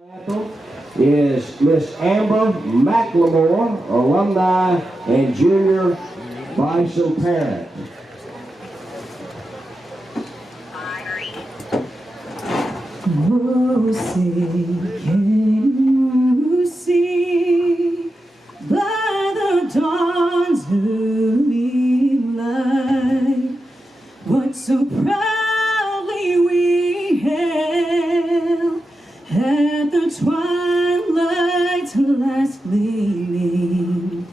Is Miss Amber McLemore, alumni and junior Bison parent. Oh, say, can you see by the dawn's early light what so proudly we hailed at the twilight's last gleaming,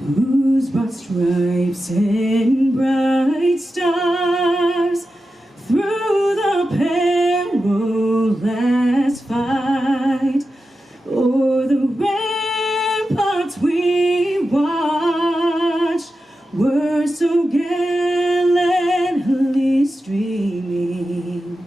whose broad stripes and bright stars through the perilous fight o'er the ramparts we watched were so gallantly streaming,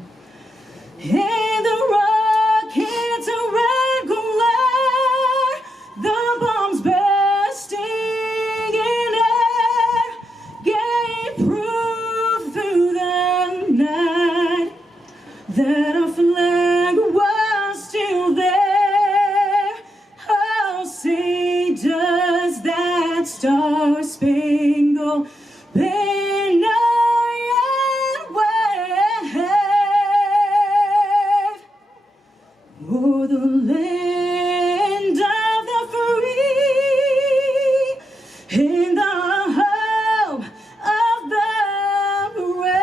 and the rockets of red glare, the bombs bursting in air, gave proof through the night that our flag was still there. Oh, say does that star-spangled banner yet wave o'er the land of the free in the home of the brave.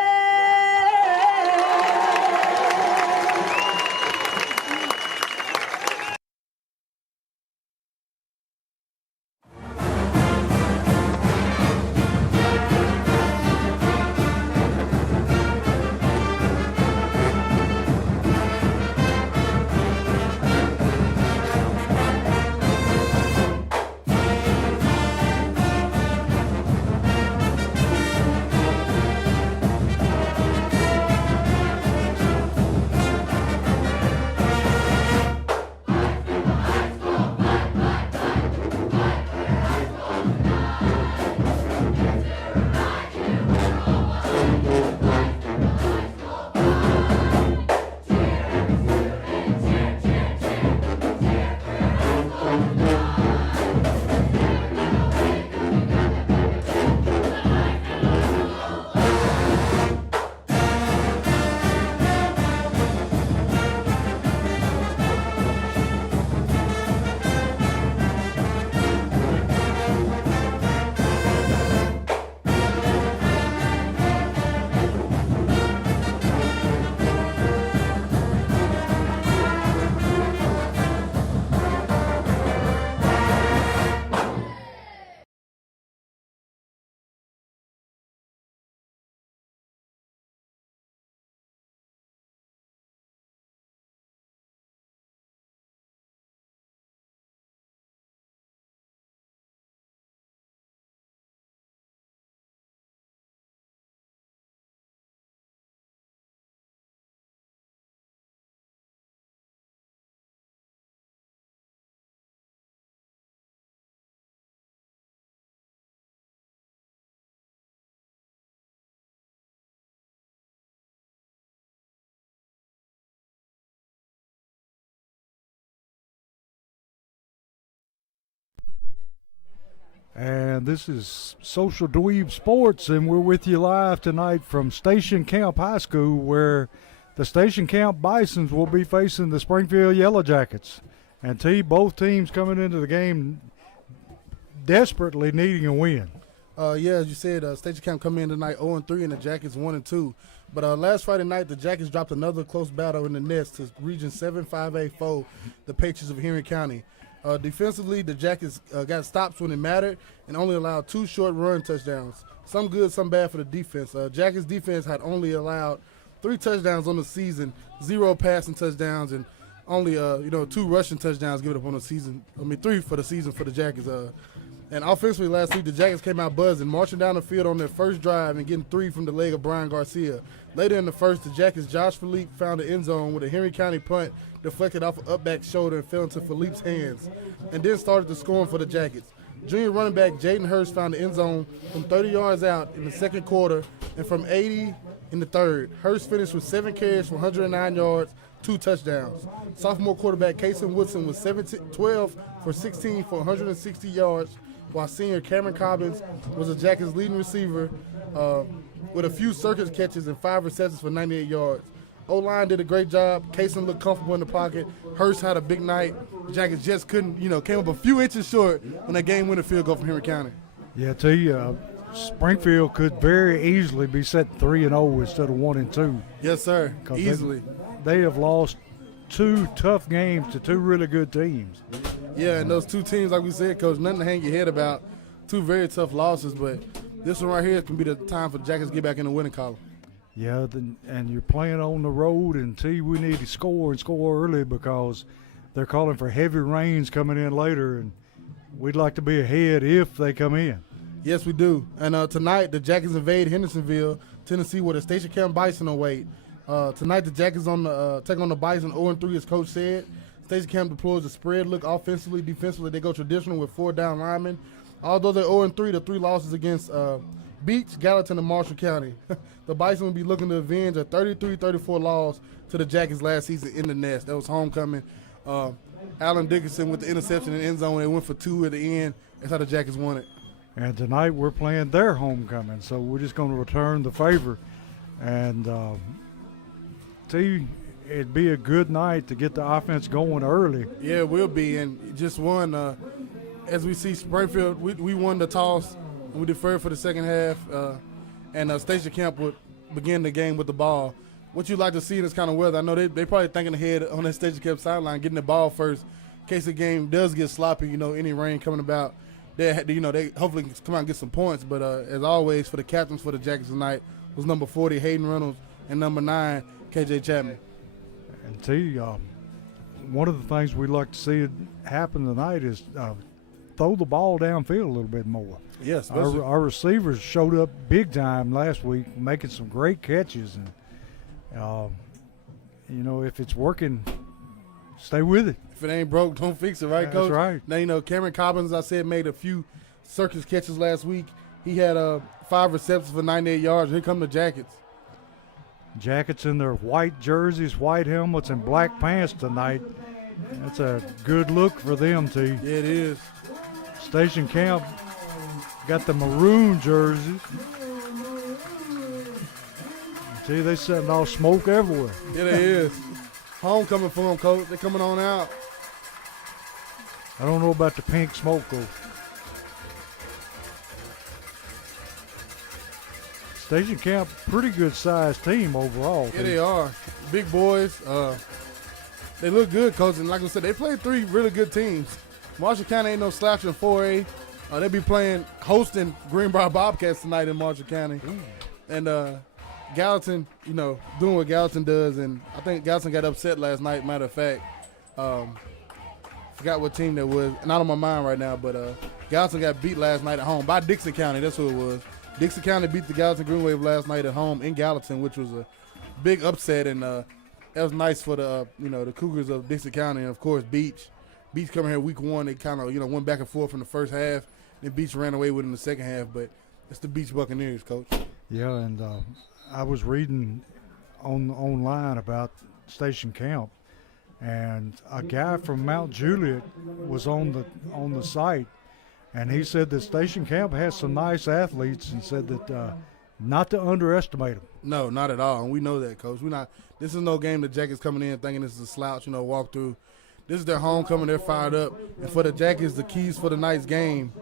And this is Social Dweeb Sports, and we're with you live tonight from Station Camp High School, where the Station Camp Bisons will be facing the Springfield Yellow Jackets. And both teams coming into the game desperately needing a win. Yeah, as you said, Station Camp coming in tonight 0-3, and the Jackets 1-2. But last Friday night, the Jackets dropped another close battle in the nest to Region 7-5A foe, the Patriots of Henry County. Defensively, the Jackets got stops when it mattered and only allowed 2 short run touchdowns. Some good, some bad for the defense. Jackets defense had only allowed 3 touchdowns on the season, 0 passing touchdowns, and only 2 rushing touchdowns given up on the season. 3 for the season for the Jackets. And offensively last week, the Jackets came out buzzing, marching down the field on their first drive and getting 3 from the leg of Brian Garcia. Later in the first, the Jackets' Josh Philippe found the end zone with a Henry County punt deflected off an up-back shoulder and fell into Philippe's hands, and then started the scoring for the Jackets. Junior running back Jaden Hurst found the end zone from 30 yards out in the second quarter, and from 80 in the third. Hurst finished with 7 carries for 109 yards, 2 touchdowns. Sophomore quarterback Casey Woodson was 12 for 16 for 160 yards, while senior Cameron Cobbins was the Jackets' leading receiver with a few circus catches and 5 receptions for 98 yards. O-line did a great job. Kaysen looked comfortable in the pocket. Hurst had a big night. Jackets just couldn't, came up a few inches short on that game-winning field goal from Henry County. Yeah, I tell you, Springfield could very easily be set 3-0 instead of 1-2. Yes, sir. Easily. They have lost 2 tough games to 2 really good teams. Yeah, and those 2 teams, like we said, Coach, nothing to hang your head about. 2 very tough losses, but this one right here can be the time for the Jackets to get back in the winning column. Yeah, and you're playing on the road, and we need to score and score early because they're calling for heavy rains coming in later, and we'd like to be ahead if they come in. Yes, we do. And tonight, the Jackets invade Hendersonville, Tennessee, with a Station Camp Bison await. Tonight, the Jackets take on the Bison 0-3, as Coach said. Station Camp deploys a spread look offensively, defensively. They go traditional with 4 down linemen. Although they're 0-3, the 3 losses against Beach, Gallatin, and Marshall County. The Bison will be looking to avenge a 33-34 loss to the Jackets last season in the nest. That was homecoming. Allen Dickinson with the interception in the end zone. They went for 2 at the end. That's how the Jackets won it. And tonight we're playing their homecoming, so we're just going to return the favor. And it'd be a good night to get the offense going early. Yeah, it will be. And just one, as we see Springfield, we won the toss, and we deferred for the second half. And Station Camp would begin the game with the ball. What you like to see in this kind of weather, I know they probably thinking ahead on that Station Camp sideline, getting the ball first in case the game does get sloppy, any rain coming about. They hopefully come out and get some points. But as always, for the captains for the Jackets tonight was number 40, Hayden Reynolds, and number 9, KJ Chapman. And one of the things we'd like to see happen tonight is throw the ball downfield a little bit more. Yes, our receivers showed up big time last week, making some great catches, and if it's working, stay with it. If it ain't broke, don't fix it, right, Coach? That's right. Now Cameron Cobbins, as I said, made a few circus catches last week. He had 5 receptions for 98 yards. Here come the Jackets. Jackets in their white jerseys, white helmets, and black pants tonight. That's a good look for them, T. Yeah, it is. Station Camp got the maroon jerseys. See, they setting off smoke everywhere. Yeah, they is. Homecoming for them, Coach. They coming on out. I don't know about the pink smoke, though. Station Camp, pretty good sized team overall. Yeah, they are. Big boys. They look good, Coach. And like I said, they played 3 really good teams. Marshall County ain't no slouch in 4A. They'll be hosting Greenbrier Bobcats tonight in Marshall County. And Gallatin, doing what Gallatin does. And I think Gallatin got upset last night, matter of fact. Forgot what team that was. Not on my mind right now, but Gallatin got beat last night at home by Dixon County. That's who it was. Dixon County beat the Gallatin Green Wave last night at home in Gallatin, which was a big upset. And that was nice for the the Cougars of Dixon County. And, of course, Beach. Beach coming here week 1. They kind of, went back and forth from the first half. Then Beach ran away with it in the second half. But it's the Beach Buccaneers, Coach. Yeah, and I was reading online about Station Camp, and a guy from Mount Juliet was on the site, and he said that Station Camp has some nice athletes, and said that not to underestimate them. No, not at all, and we know that, Coach. This is no game the Jackets coming in thinking this is a slouch, walk through. This is their homecoming. They're fired up, and for the Jackets, the keys for tonight's game.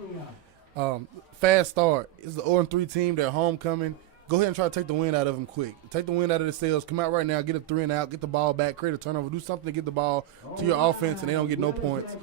Fast start. It's the 0-3 team. They're homecoming. Go ahead and try to take the wind out of them quick. Take the wind out of the sails. Come out right now. Get a 3 and out. Get the ball back. Create a turnover. Do something to get the ball to your offense, and they don't get no points.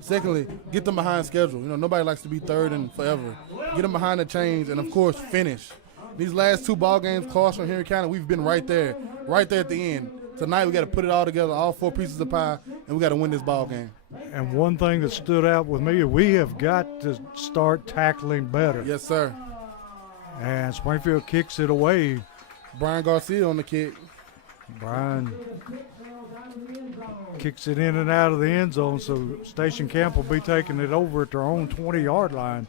Secondly, get them behind schedule. Nobody likes to be third and forever. Get them behind the chains, and, of course, finish. These last 2 ball games, Carson and Henry County, we've been right there at the end. Tonight we got to put it all together, all 4 pieces of pie, and we got to win this ball game. And one thing that stood out with me, we have got to start tackling better. Yes, sir. And Springfield kicks it away. Brian Garcia on the kick. Brian kicks it in and out of the end zone, so Station Camp will be taking it over at their own 20-yard line.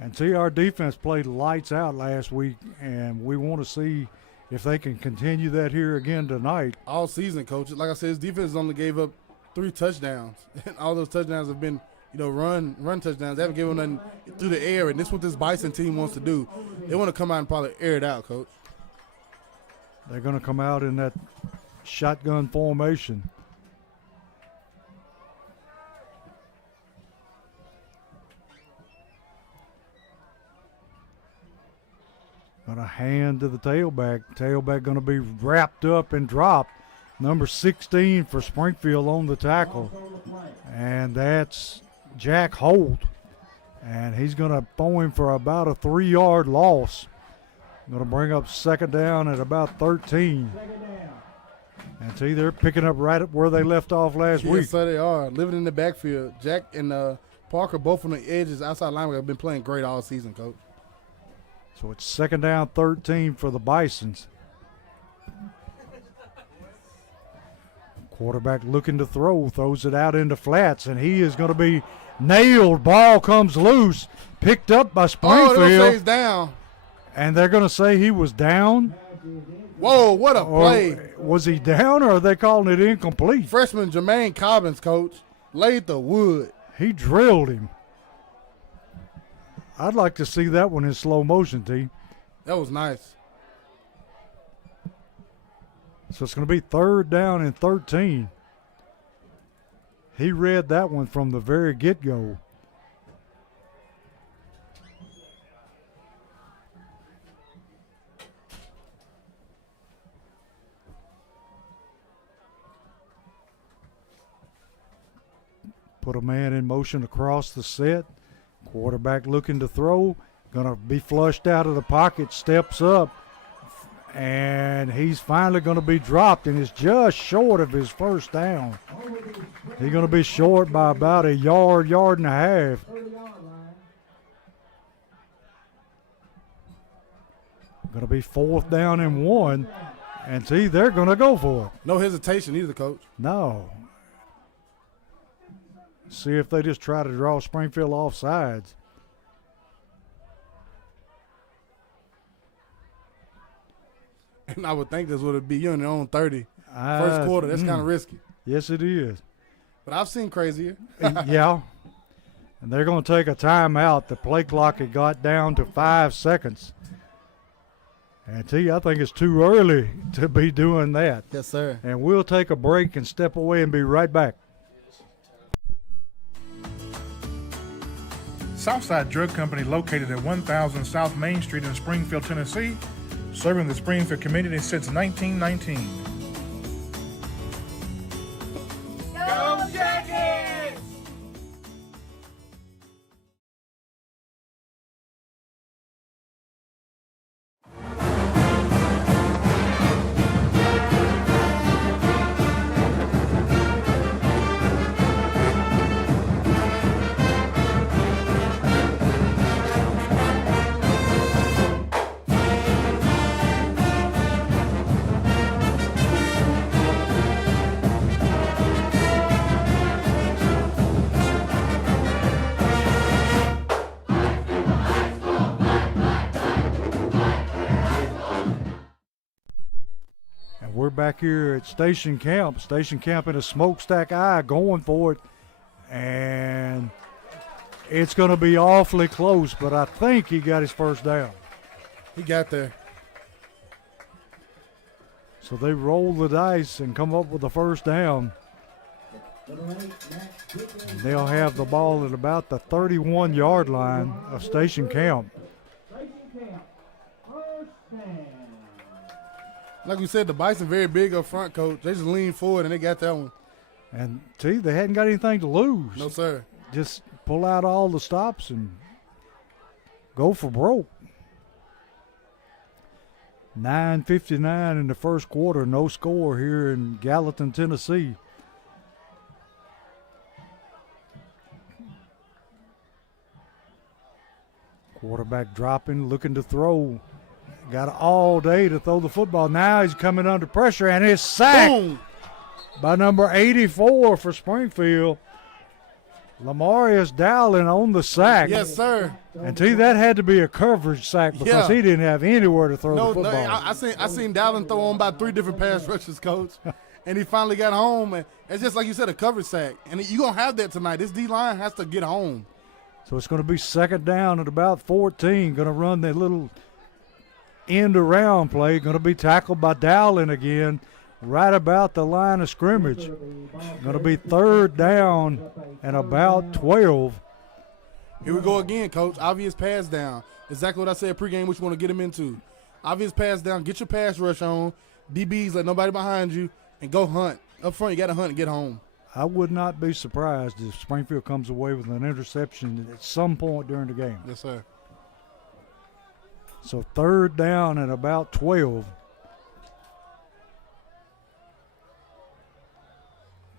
And see, our defense played lights out last week, and we want to see if they can continue that here again tonight. All season, coach. Like I said, his defense only gave up 3 touchdowns. And all those touchdowns have been, run touchdowns. They haven't given nothing through the air, and this is what this Bison team wants to do. They want to come out and probably air it out, coach. They're going to come out in that shotgun formation. Going to hand to the tailback. Tailback going to be wrapped up and dropped. Number 16 for Springfield on the tackle. And that's Jack Holt. And he's going to throw him for about a 3-yard loss. Going to bring up second down at about 13. And see, they're picking up right up where they left off last week. Yes, sir, they are. Living in the backfield. Jack and Parker, both on the edges, outside linebacker, have been playing great all season, coach. So it's second down 13 for the Bisons. Quarterback looking to throw, throws it out into flats, and he is going to be nailed. Ball comes loose, picked up by Springfield. Oh, they're going to say he's down. And they're going to say he was down. Whoa, what a play. Was he down, or are they calling it incomplete? Freshman Jermaine Cobbins, coach, laid the wood. He drilled him. I'd like to see that one in slow motion, T. That was nice. So it's going to be third down and 13. He read that one from the very get-go. Put a man in motion across the set. Quarterback looking to throw. Going to be flushed out of the pocket. Steps up. And he's finally going to be dropped, and is just short of his first down. He's going to be short by about a yard and a half. Going to be fourth down and 1. And see, they're going to go for it. No hesitation either, coach. No. See if they just try to draw Springfield off sides. And I would think this would be you in your own 30. First quarter, that's kind of risky. Yes, it is. But I've seen crazier. Yeah. And they're going to take a timeout. The play clock had got down to 5 seconds. And T, I think it's too early to be doing that. Yes, sir. And we'll take a break and step away and be right back. Southside Drug Company, located at 1000 South Main Street in Springfield, Tennessee, serving the Springfield community since 1919. Go Jackets! We're back here at Station Camp. Station Camp in a smokestack eye going for it. And it's going to be awfully close, but I think he got his first down. He got there. So they roll the dice and come up with the first down. And they'll have the ball at about the 31-yard line of Station Camp. Like we said, the Bison very big up front, coach. They just leaned forward and they got that one. And see, they hadn't got anything to lose. No, sir. Just pull out all the stops and go for broke. 9:59 in the first quarter, no score here in Gallatin, Tennessee. Quarterback dropping, looking to throw. Got all day to throw the football. Now he's coming under pressure, and it's sacked by number 84 for Springfield. Lamarius Dowling on the sack. Yes, sir. And T, that had to be a coverage sack because Yeah. he didn't have anywhere to throw No, the football. I seen Dowling throw on about 3 different pass rushes, Coach. And he finally got home. And it's just like you said, a coverage sack. And you're going to have that tonight. This D-line has to get home. So it's going to be second down at about 14. Going to run that little end around play. Going to be tackled by Dowling again right about the line of scrimmage. Going to be third down and about 12. Here we go again, Coach. Obvious pass down. Exactly what I said pregame, which you want to get him into. Obvious pass down. Get your pass rush on. DBs, let nobody behind you, and go hunt. Up front, you got to hunt and get home. I would not be surprised if Springfield comes away with an interception at some point during the game. Yes, sir. So third down and about 12.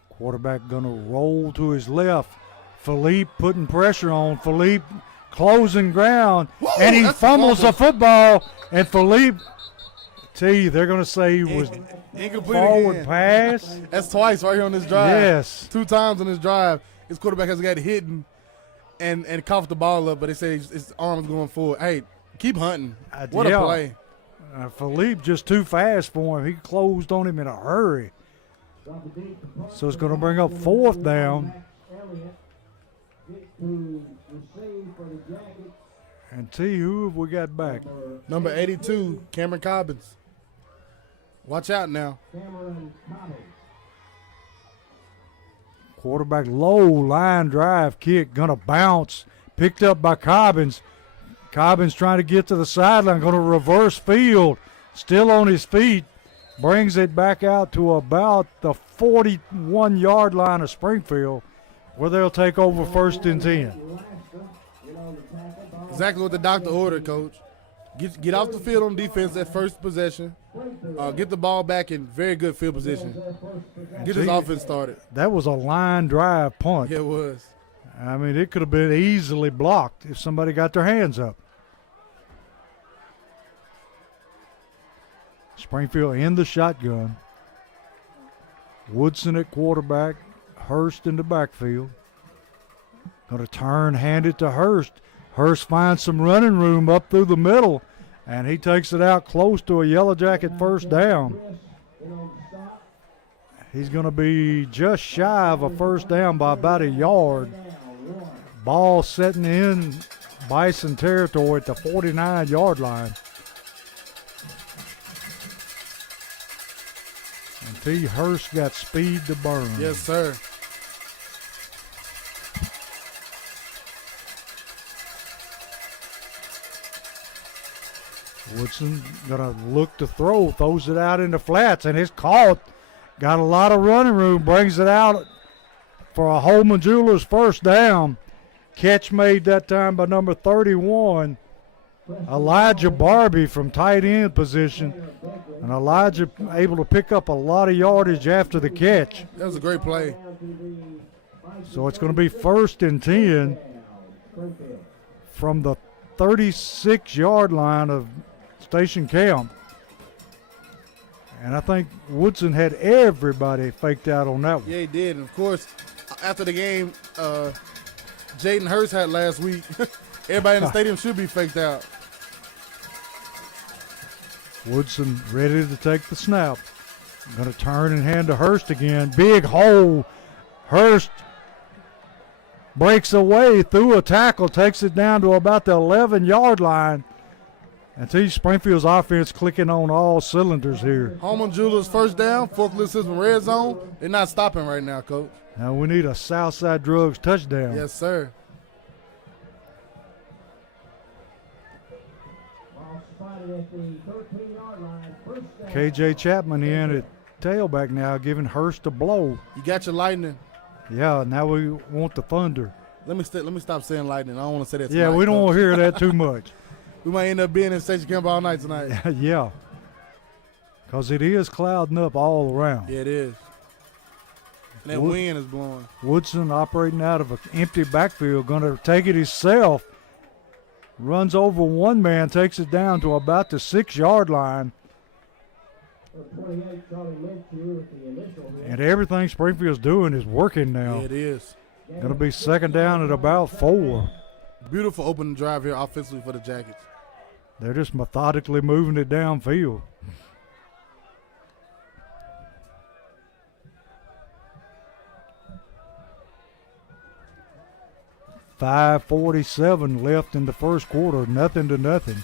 Quarterback going to roll to his left. Philippe putting pressure on. Philippe closing ground. Woo, and he that's a fumbles the fumble. football. And Philippe, they're going to say he was Incomplete forward again. pass. That's twice right here on this drive. Yes. 2 times on this drive. His quarterback has got hidden and coughed the ball up, but they say his arm's going forward. Hey, keep hunting. What Yeah. a play. Philippe just too fast for him. He closed on him in a hurry. So it's going to bring up fourth down. And T, who have we got back? Number 82, Cameron Cobbins. Watch out now. Quarterback low line drive kick, gonna bounce, picked up by Cobbins. Cobbins trying to get to the sideline, gonna reverse field, still on his feet, brings it back out to about the 41-yard line of Springfield, where they'll take over first and 10. Exactly what the doctor ordered, Coach. Get off the field on defense at first possession. Get the ball back in very good field position. Get this offense started. That was a line drive punt. Yeah, it was. I mean, it could have been easily blocked if somebody got their hands up. Springfield in the shotgun. Woodson at quarterback. Hurst in the backfield. Going to turn, hand it to Hurst. Hurst finds some running room up through the middle, and he takes it out close to a Yellow Jacket first down. He's going to be just shy of a first down by about a yard. Ball setting in Bison territory at the 49-yard line. And T. Hurst got speed to burn. Yes, sir. Woodson gonna look to throw, throws it out in the flats, and it's caught. Got a lot of running room, brings it out for a Holman Jewelers first down. Catch made that time by number 31, Elijah Barbie from tight end position. And Elijah able to pick up a lot of yardage after the catch. That was a great play. So it's going to be first and 10 from the 36-yard line of Station Camp. And I think Woodson had everybody faked out on that one. Yeah, he did. And, of course, after the game, Jaden Hurst had last week. Everybody in the stadium should be faked out. Woodson ready to take the snap. Going to turn and hand to Hurst again. Big hole. Hurst breaks away through a tackle, takes it down to about the 11-yard line. And see Springfield's offense clicking on all cylinders here. Holman Jewelers first down, forklift system red zone. They're not stopping right now, Coach. Now we need a Southside Drugs touchdown. Yes, sir. KJ Chapman in at tailback now, giving Hurst a blow. You got your lightning. Yeah, now we want the Thunder. Let me stop saying lightning. I don't want to say that. Yeah, tonight, we don't Coach. want to hear that too much. We might end up being in station camp all night tonight. Yeah, because it is clouding up all around. Yeah, it is. And that Wood- wind is blowing. Woodson operating out of an empty backfield, going to take it himself. Runs over one man, takes it down to about the 6-yard line. And everything Springfield's doing is working now. Yeah, it is. Going to be second down at about 4. Beautiful opening drive here offensively for the Jackets. They're just methodically moving it downfield. .547 left in the first quarter, nothing to nothing.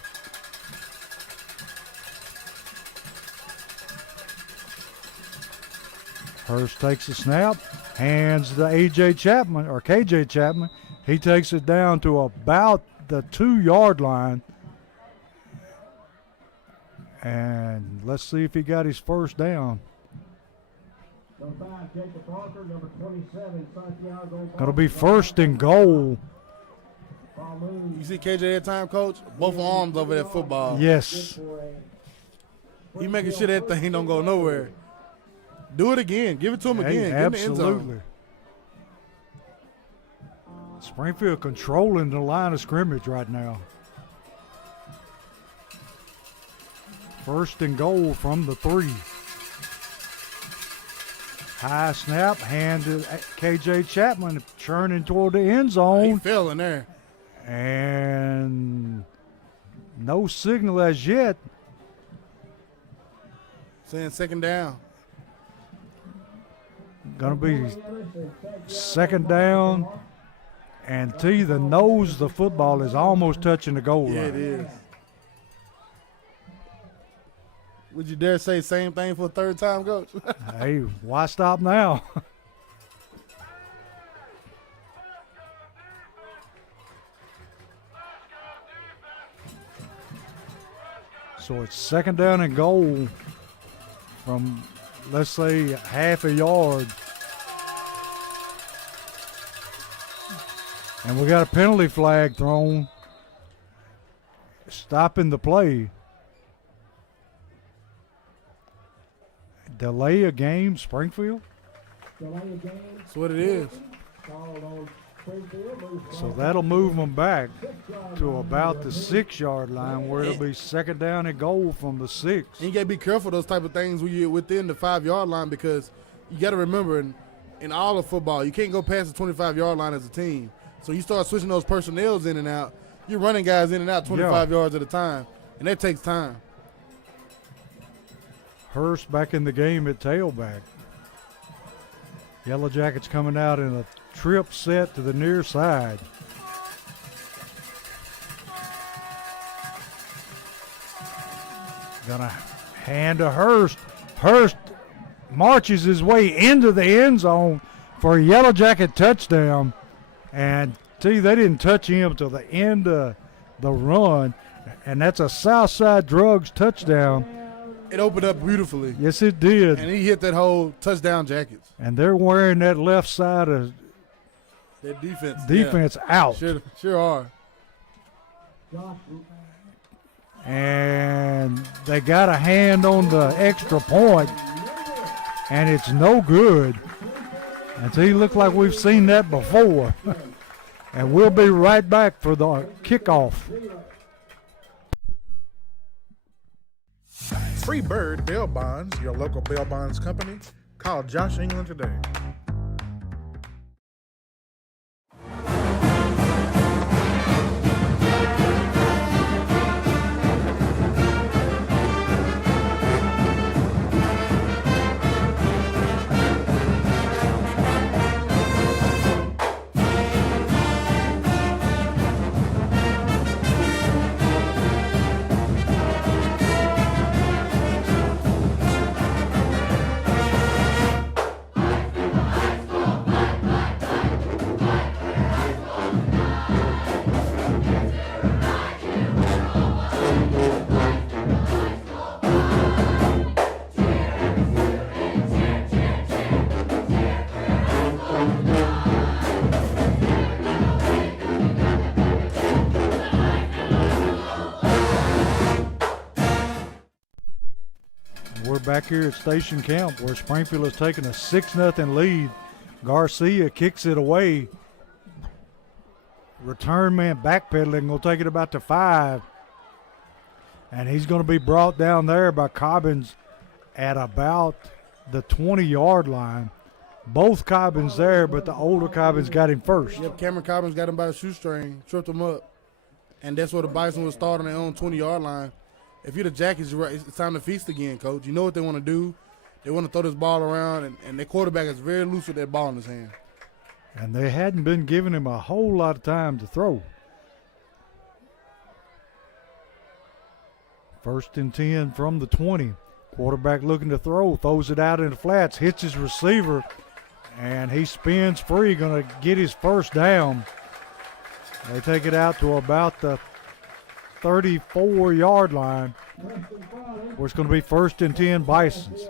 Hurst takes the snap, hands to AJ Chapman or KJ Chapman. He takes it down to about the 2-yard line. And let's see if he got his first down. Going to be first and goal. You see KJ at time, Coach? Both arms over that football. Yes. He making sure that thing don't go nowhere. Do it again. Give it to him again. Get in the end zone. Absolutely. Springfield controlling the line of scrimmage right now. First and goal from the 3. High snap, hand to KJ Chapman, churning toward the end zone. He fell in there. And no signal as yet. Saying second down. Going to be second down. And T, the nose of the football is almost touching the goal line. Yeah, it is. Would you dare say same thing for a third time, Coach? Hey, why stop now? So it's second down and goal from, let's say, half a yard. And we got a penalty flag thrown, stopping the play. Delay a game, Springfield? That's what it is. So that'll move them back to about the 6-yard line where it'll be second down and goal from the 6. And you got to be careful of those type of things when you're within the 5-yard line, because you got to remember in all of football, you can't go past the 25-yard line as a team. So you start switching those personnels in and out. You're running guys in and out 25 yards at a time, and that takes time. Hurst back in the game at tailback. Yellow Jackets coming out in a trip set to the near side. Gonna hand to Hurst. Hurst marches his way into the end zone for a Yellow Jacket touchdown. And T, they didn't touch him till the end of the run. And that's a Southside Drugs touchdown. It opened up beautifully. Yes, it did. And he hit that whole touchdown Jackets. And they're wearing that left side of that defense out. Sure are. And they got a hand on the extra point, and it's no good. And so he looked like we've seen that before. And we'll be right back for the kickoff. Free Bird Bail Bonds, your local bail bonds company. Call Josh England today. We're back here at Station Camp where Springfield has taken a 6-0 lead. Garcia kicks it away. Return man backpedaling, will take it about to 5. And he's going to be brought down there by Cobbins at about the 20-yard line. both Cobbins there, but the older Cobbins got him first. Yep, Cameron Cobbins got him by the shoestring, tripped him up. And that's where the Bison will start on their own 20-yard line. If you're the Jackets, you're right, it's time to feast again, Coach. You know what they want to do. They want to throw this ball around, and their quarterback is very loose with that ball in his hand. And they hadn't been giving him a whole lot of time to throw. 1st and 10 from the 20. Quarterback looking to throw, throws it out in the flats, hits his receiver, and he spins free, going to get his first down. They take it out to about the 34-yard line, where it's going to be 1st and 10 Bisons.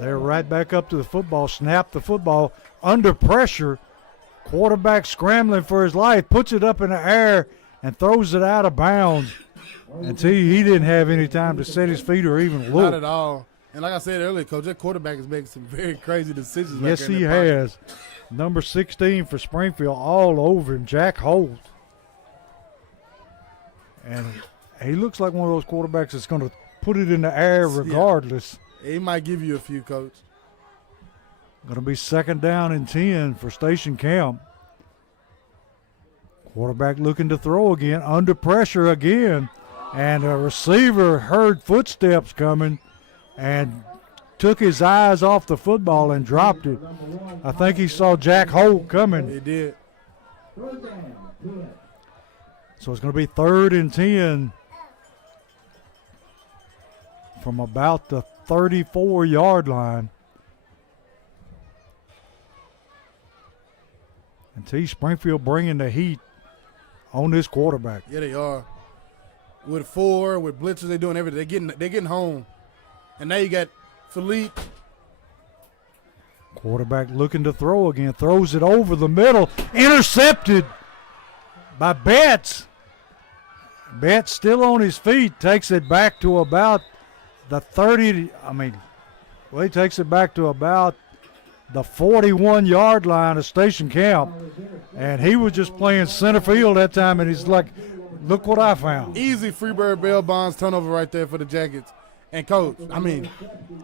They're right back up to the football, snap the football, under pressure. Quarterback scrambling for his life, puts it up in the air and throws it out of bounds. And he didn't have any time to set his feet or even look. Not at all. And like I said earlier, Coach, that quarterback is making some very crazy decisions. Yes, he has. Number 16 for Springfield all over him, Jack Holt. And he looks like one of those quarterbacks that's going to put it in the air regardless. Yeah. He might give you a few, Coach. Going to be 2nd down and 10 for Station Camp. Quarterback looking to throw again, under pressure again. And a receiver heard footsteps coming and took his eyes off the football and dropped it. I think he saw Jack Holt coming. He did. So it's going to be 3rd and 10 from about the 34-yard line. And Springfield bringing the heat on this quarterback. Yeah, they are. With 4, with blitzers, they're doing everything. They're getting home. And now you got Philippe. Quarterback looking to throw again. Throws it over the middle. Intercepted by Betts. Betts still on his feet. Takes it back to about the 30. He takes it back to about the 41-yard line of Station Camp. And he was just playing center field that time, and he's like, look what I found. Easy Freebird Bell Bonds turnover right there for the Jackets. And, Coach,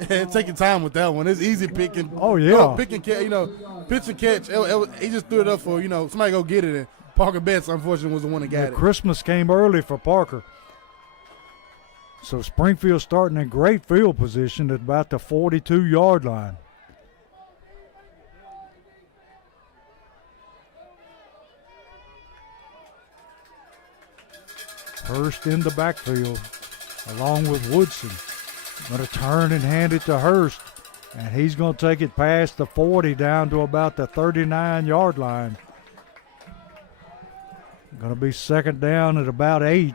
take your time with that one. It's easy picking. Oh, yeah. Pick and catch, pitch and catch. He just threw it up for, somebody go get it. And Parker Betts, unfortunately, was the one that got it. Christmas came early for Parker. So Springfield starting in great field position at about the 42-yard line. Hurst in the backfield along with Woodson. Going to turn and hand it to Hurst. And he's going to take it past the 40 down to about the 39-yard line. Going to be 2nd down at about 8.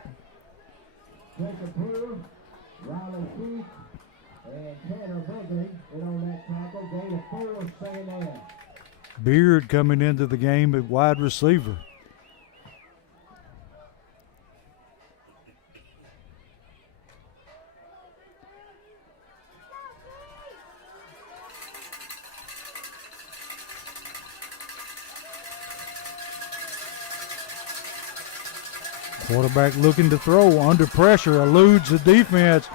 Beard coming into the game at wide receiver. Quarterback looking to throw, under pressure, eludes the defense.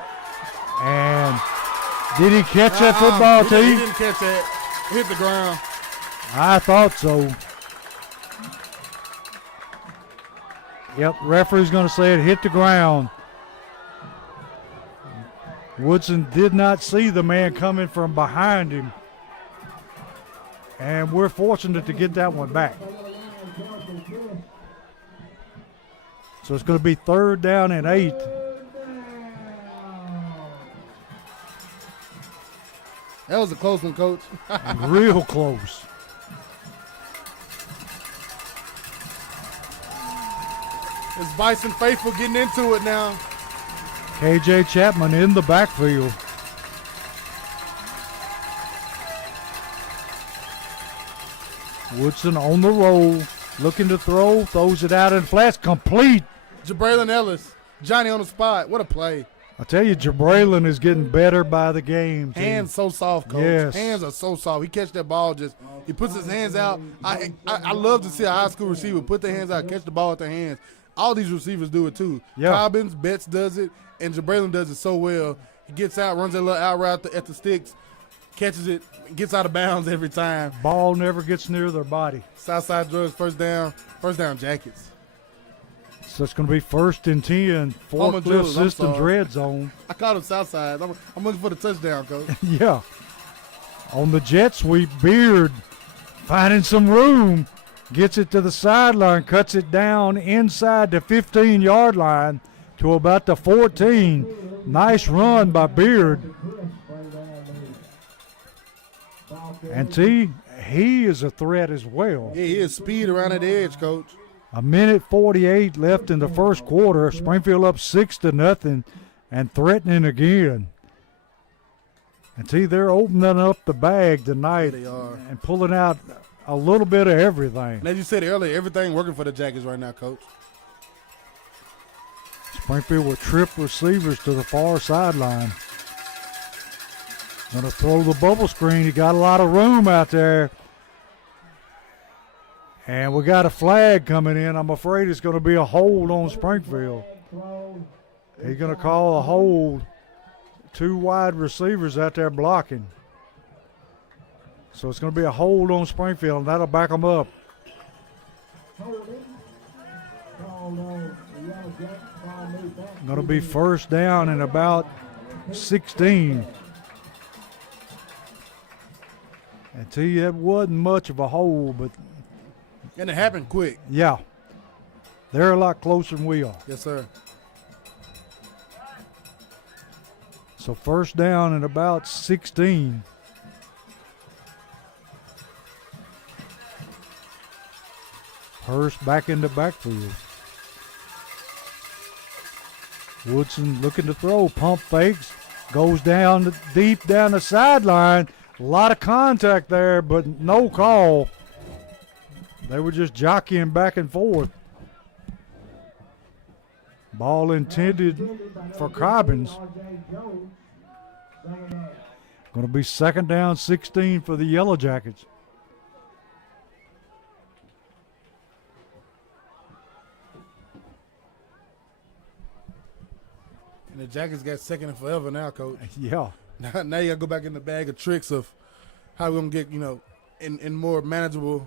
And did he catch that football, T? He didn't catch that. Hit the ground. I thought so. Yep, referee's going to say it hit the ground. Woodson did not see the man coming from behind him. And we're fortunate to get that one back. So it's going to be 3rd down and 8. That was a close one, Coach. Real close. It's Bison Faithful getting into it now. KJ Chapman in the backfield. Woodson on the roll, looking to throw, throws it out in flats, complete. Jabraylon Ellis, Johnny on the spot. What a play. I tell you, Jabraylon is getting better by the game. Hands so soft, Coach. Yes. Hands are so soft. He catch that ball he puts his hands out. I love to see a high school receiver put their hands out, catch the ball with their hands. all these receivers do it too. Yeah. Cobbins, Betts does it, and Jabraylon does it so well. He gets out, runs that little out route at the sticks, catches it, gets out of bounds every time. Ball never gets near their body. Southside Drugs, first down Jackets. So it's going to be 1st and 10, Homer Forklift Jewelers, I'm Systems sorry. red zone. I called him Southside. I'm looking for the touchdown, Coach. Yeah. On the jet sweep, Beard finding some room, gets it to the sideline, cuts it down inside the 15-yard line to about the 14. Nice run by Beard. And he is a threat as well. Yeah, he is speed around that edge, Coach. A minute 48 left in the first quarter. Springfield up 6-0 and threatening again. And they're opening up the bag tonight Yeah, they are. and pulling out a little bit of everything. And as you said earlier, everything working for the Jackets right now, Coach. Springfield with trip receivers to the far sideline. Going to throw the bubble screen. He got a lot of room out there. And we got a flag coming in. I'm afraid it's going to be a hold on Springfield. He's going to call a hold. 2 wide receivers out there blocking. So it's going to be a hold on Springfield, and that'll back them up. Going to be 1st down and about 16. And that wasn't much of a hold, but And it happened quick. yeah, they're a lot closer than we are. Yes, sir. So 1st down and about 16. Hurst back in the backfield. Woodson looking to throw. Pump fakes. Goes down deep down the sideline. A lot of contact there, but no call. They were just jockeying back and forth. Ball intended for Cobbins. Going to be 2nd down, 16 for the Yellow Jackets. And the Jackets got 2nd and forever now, Coach. Yeah. Now you got to go back in the bag of tricks of how we're going to get, in more manageable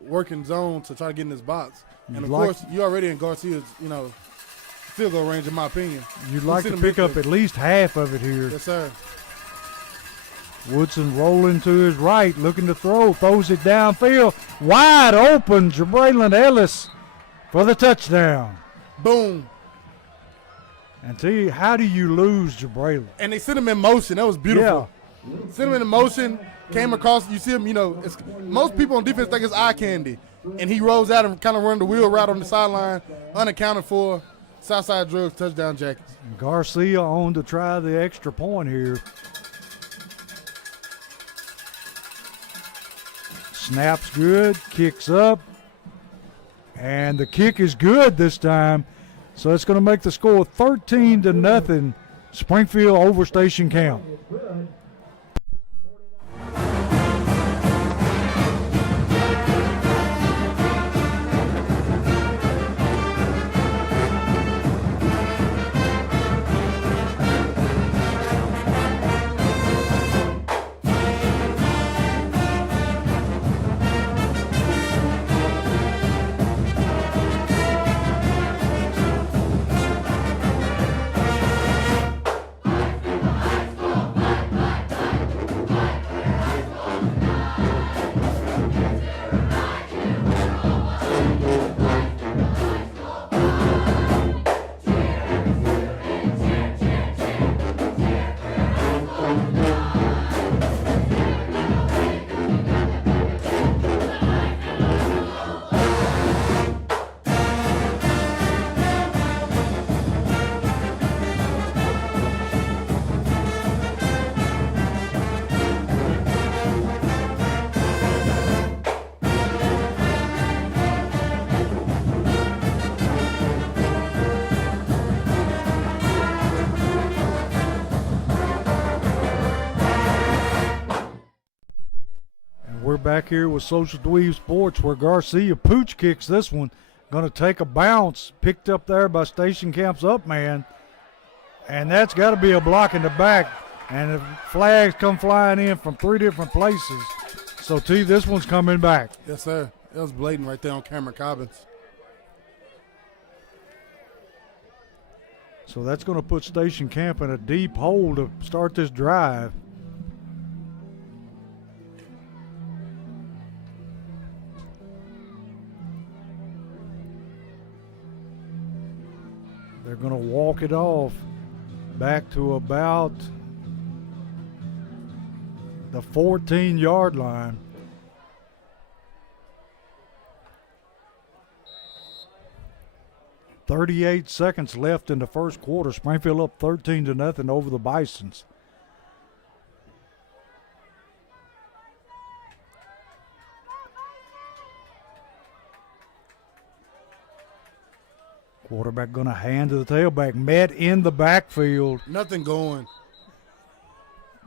working zone to try to get in this box. And, of course, you already in Garcia's, field goal range, in my opinion. You'd like to pick up at least half of it here. Yes, sir. Woodson rolling to his right, looking to throw, throws it downfield. Wide open, Jabraylon Ellis for the touchdown. Boom. And how do you lose Jabraylon? And they sent him in motion. That was beautiful. Sent him in motion, came across. You see him, most people on defense think it's eye candy. And he rolls out and kind of run the wheel route on the sideline, unaccounted for. Southside Drugs touchdown Jackets. Garcia on to try the extra point here. Snaps good, kicks up, and the kick is good this time. So it's going to make the score 13-0. Springfield over Station Camp. We're back here with Social Dweeb Sports where Garcia pooch kicks this one Going to take a bounce, picked up there by Station Camp's up man. And that's got to be a block in the back. And the flags come flying in from 3 different places. So, T, this one's coming back. Yes, sir. It was blatant right there on Cameron Cobbins. So that's going to put Station Camp in a deep hole to start this drive. They're going to walk it off back to about the 14-yard line. .38 seconds left in the first quarter. Springfield up 13-0 over the Bisons. Quarterback going to hand to the tailback. Met in the backfield. Nothing going.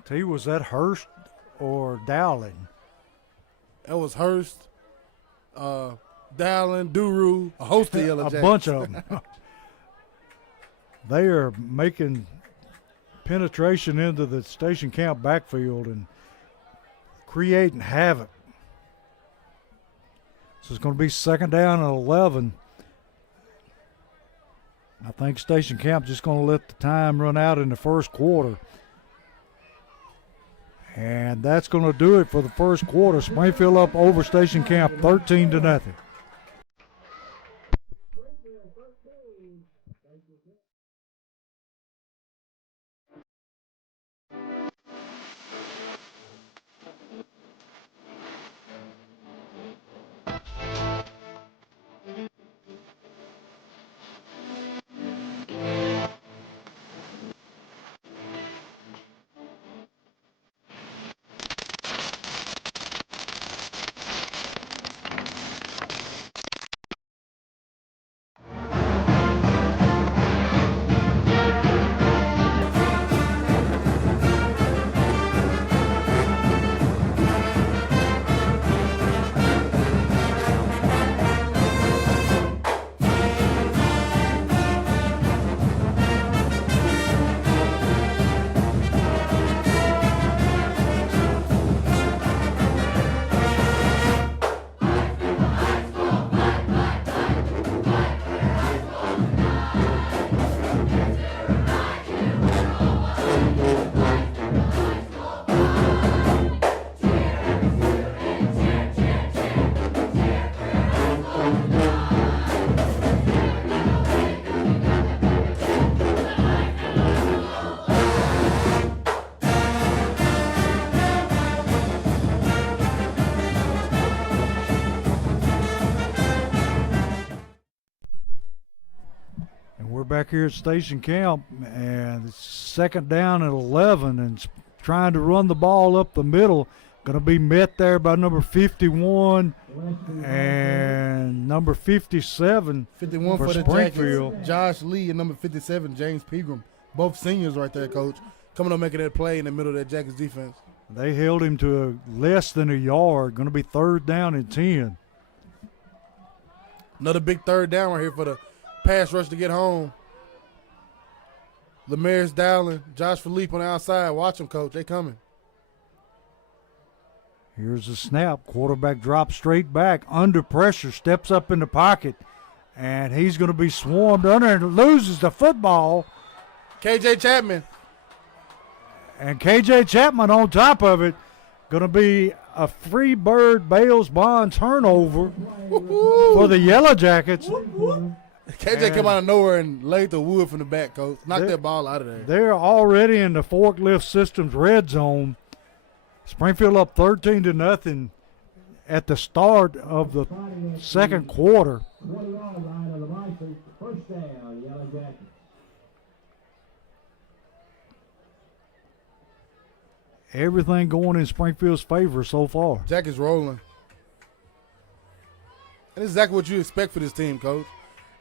T, was that Hurst or Dowling? That was Hurst, Dowling, Duru, a host of Yellow Jackets. A bunch of them. They are making penetration into the Station Camp backfield and creating havoc. So it's going to be 2nd down and 11. I think Station Camp just going to let the time run out in the first quarter. And that's going to do it for the first quarter. Springfield up over Station Camp 13-0. Back here at Station Camp, and it's 2nd down and 11, and trying to run the ball up the middle. Going to be met there by number 51 and number 57. 51 for the Springfield. Jackets. Josh Lee and number 57, James Pegram. Both seniors right there, Coach. Coming up making that play in the middle of that Jackets defense. They held him to less than a yard. Going to be 3rd down and 10. Another big 3rd down right here for the pass rush to get home. Lemaris Dowling, Josh Philippe on the outside. Watch them, Coach. They coming. Here's the snap. Quarterback drops straight back. Under pressure. Steps up in the pocket. And he's going to be swarmed under and loses the football. KJ Chapman. And KJ Chapman on top of it. Going to be a free bird Bales Bond turnover for the Yellow Jackets. KJ come out of nowhere and laid the wood from the back, Coach. Knock that ball out of there. They're already in the forklift system's red zone. Springfield up 13-0 at the start of the second quarter. Everything going in Springfield's favor so far. Jack is rolling. And this is exactly what you expect for this team, Coach.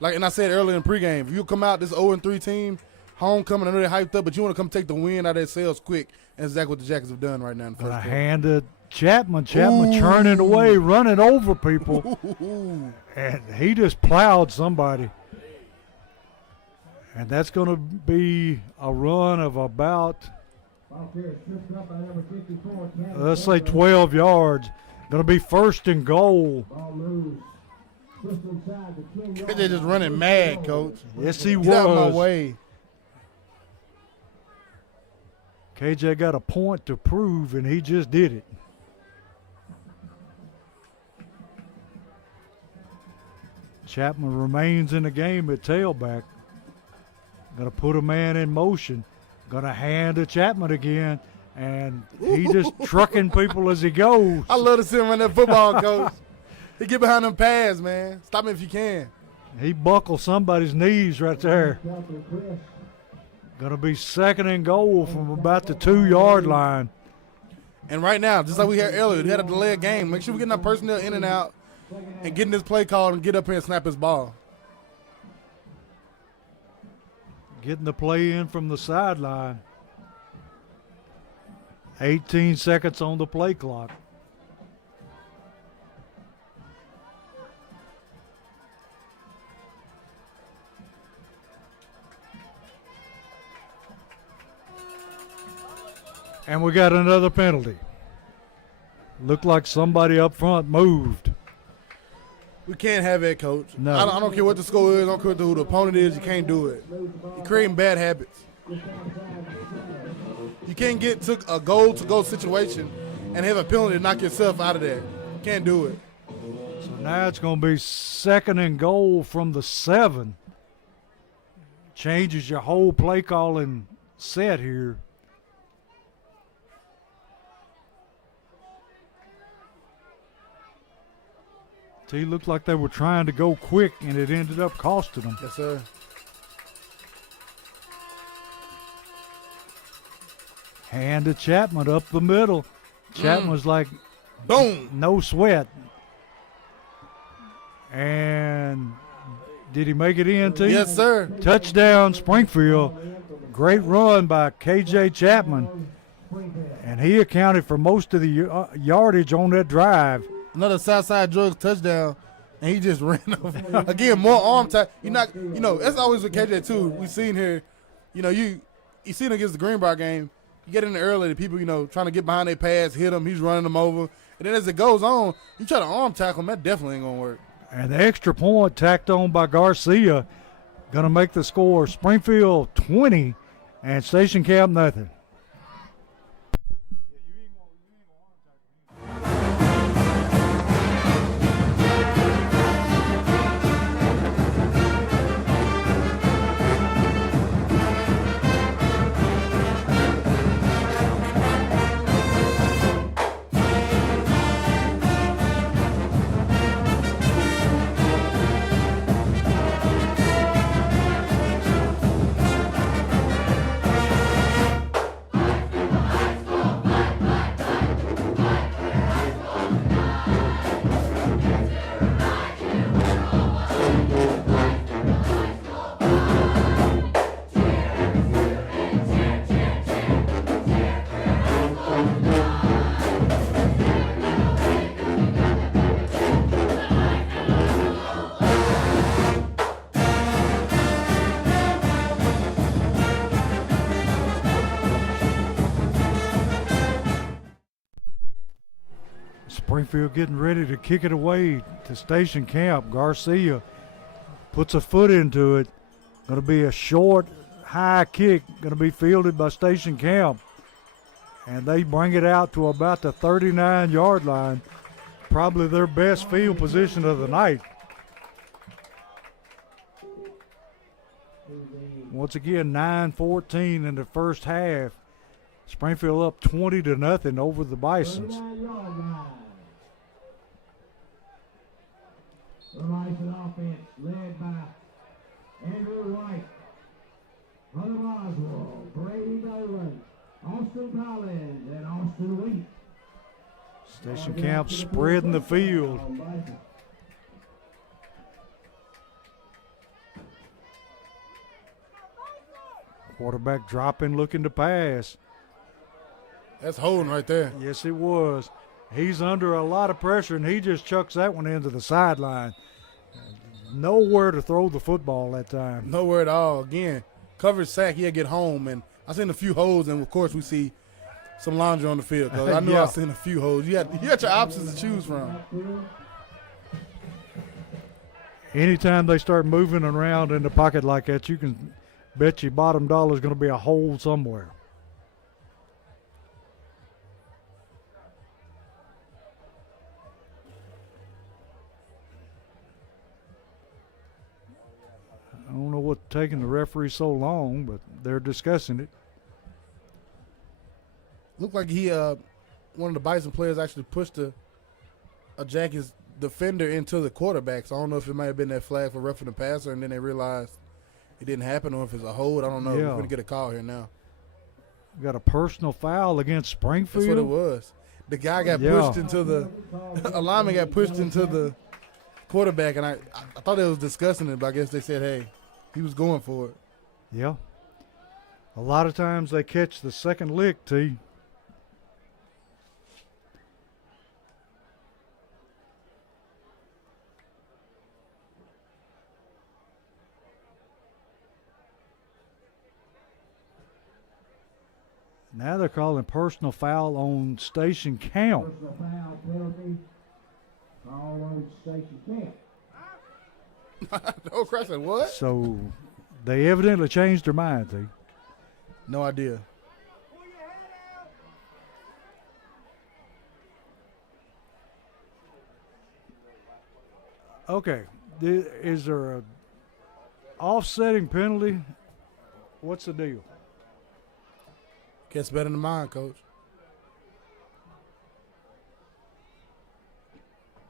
Like, and I said earlier in pregame, if you come out this 0-3 team, homecoming, I know they're hyped up, but you want to come take the win out of their sales quick. And that's exactly what the Jackets have done right now in the first quarter. Hand it Chapman churning away, running over people. And he just plowed somebody. And that's going to be a run of about, let's say 12 yards. Going to be first and goal. They're just running mad, Coach. Yes, he was. Get out of my way. KJ got a point to prove, and he just did it. Chapman remains in the game at tailback. Going to put a man in motion. Going to hand to Chapman again, and he just trucking people as he goes. I love to see him run that football, Coach. He get behind them pads, man. Stop him if you can. He buckled somebody's knees right there. Going to be second and goal from about the 2-yard line. And right now, just like we had earlier, we had a delay of game. Make sure we get our personnel in and out and getting this play called and get up here and snap his ball. Getting the play in from the sideline. 18 seconds on the play clock. And we got another penalty. Looked like somebody up front moved. We can't have that, Coach. No. I don't care what the score is. I don't care who the opponent is. You can't do it. You're creating bad habits. You can't get to a goal-to-go situation and have a penalty to knock yourself out of there. You can't do it. So now it's going to be second and goal from the 7. Changes your whole play calling set here. It looked like they were trying to go quick, and it ended up costing them. Yes, sir. Hand to Chapman up the middle. Chapman was like, boom, no sweat. And did he make it in, too? Yes, sir. Touchdown, Springfield. Great run by KJ Chapman. And he accounted for most of the yardage on that drive. Another Southside Drugs touchdown, and he just ran over. Again, more arm tackle. That's always with KJ too. We seen here, you seen against the Greenbrier game. You get in there early, the people, trying to get behind their pads, hit him. He's running them over, and then as it goes on, you try to arm tackle him. That definitely ain't gonna work. And the extra point tacked on by Garcia, gonna make the score Springfield 20 and Station Camp nothing. Springfield getting ready to kick it away to Station Camp. Garcia puts a foot into it. Going to be a short, high kick. Going to be fielded by Station Camp. And they bring it out to about the 39-yard line. Probably their best field position of the night. Once again, 9-14 in the first half. Springfield up 20-0 over the Bisons. The Bison offense led by Andrew White, Brother Oswald, Brady Dolan, Austin Collins, and Austin Wheat. Station Camp spreading the field. Quarterback dropping, looking to pass. That's holding right there. Yes, it was. He's under a lot of pressure, and he just chucks that one into the sideline. Nowhere to throw the football that time. Nowhere at all. Again, covered sack, he'll get home. And I seen a few holes, and, of course, we see some laundry on the field. Cause I knew Yeah. I seen a few holes. You had your options to choose from. Anytime they start moving around in the pocket like that, you can bet your bottom dollar is going to be a hole somewhere. I don't know what's taking the referee so long, but they're discussing it. Looked like one of the Bison players actually pushed a Jackets defender into the quarterback. So I don't know if it might have been that flag for roughing the passer, and then they realized it didn't happen, or if it's a hold. I don't know. Yeah. We're going to get a call here now. We got a personal foul against Springfield. That's what it was. The guy got pushed into the – a lineman got pushed into the quarterback, and I thought they was discussing it, but I guess they said, hey, he was going for it. Yeah. A lot of times they catch the second lick, T. Now they're calling personal foul on Station Camp. Personal foul penalty. Call on Station Camp. Oh, Christ, said what? So they evidently changed their mind, T. No idea. Okay. Is there a offsetting penalty? What's the deal? Gets better than mine, Coach.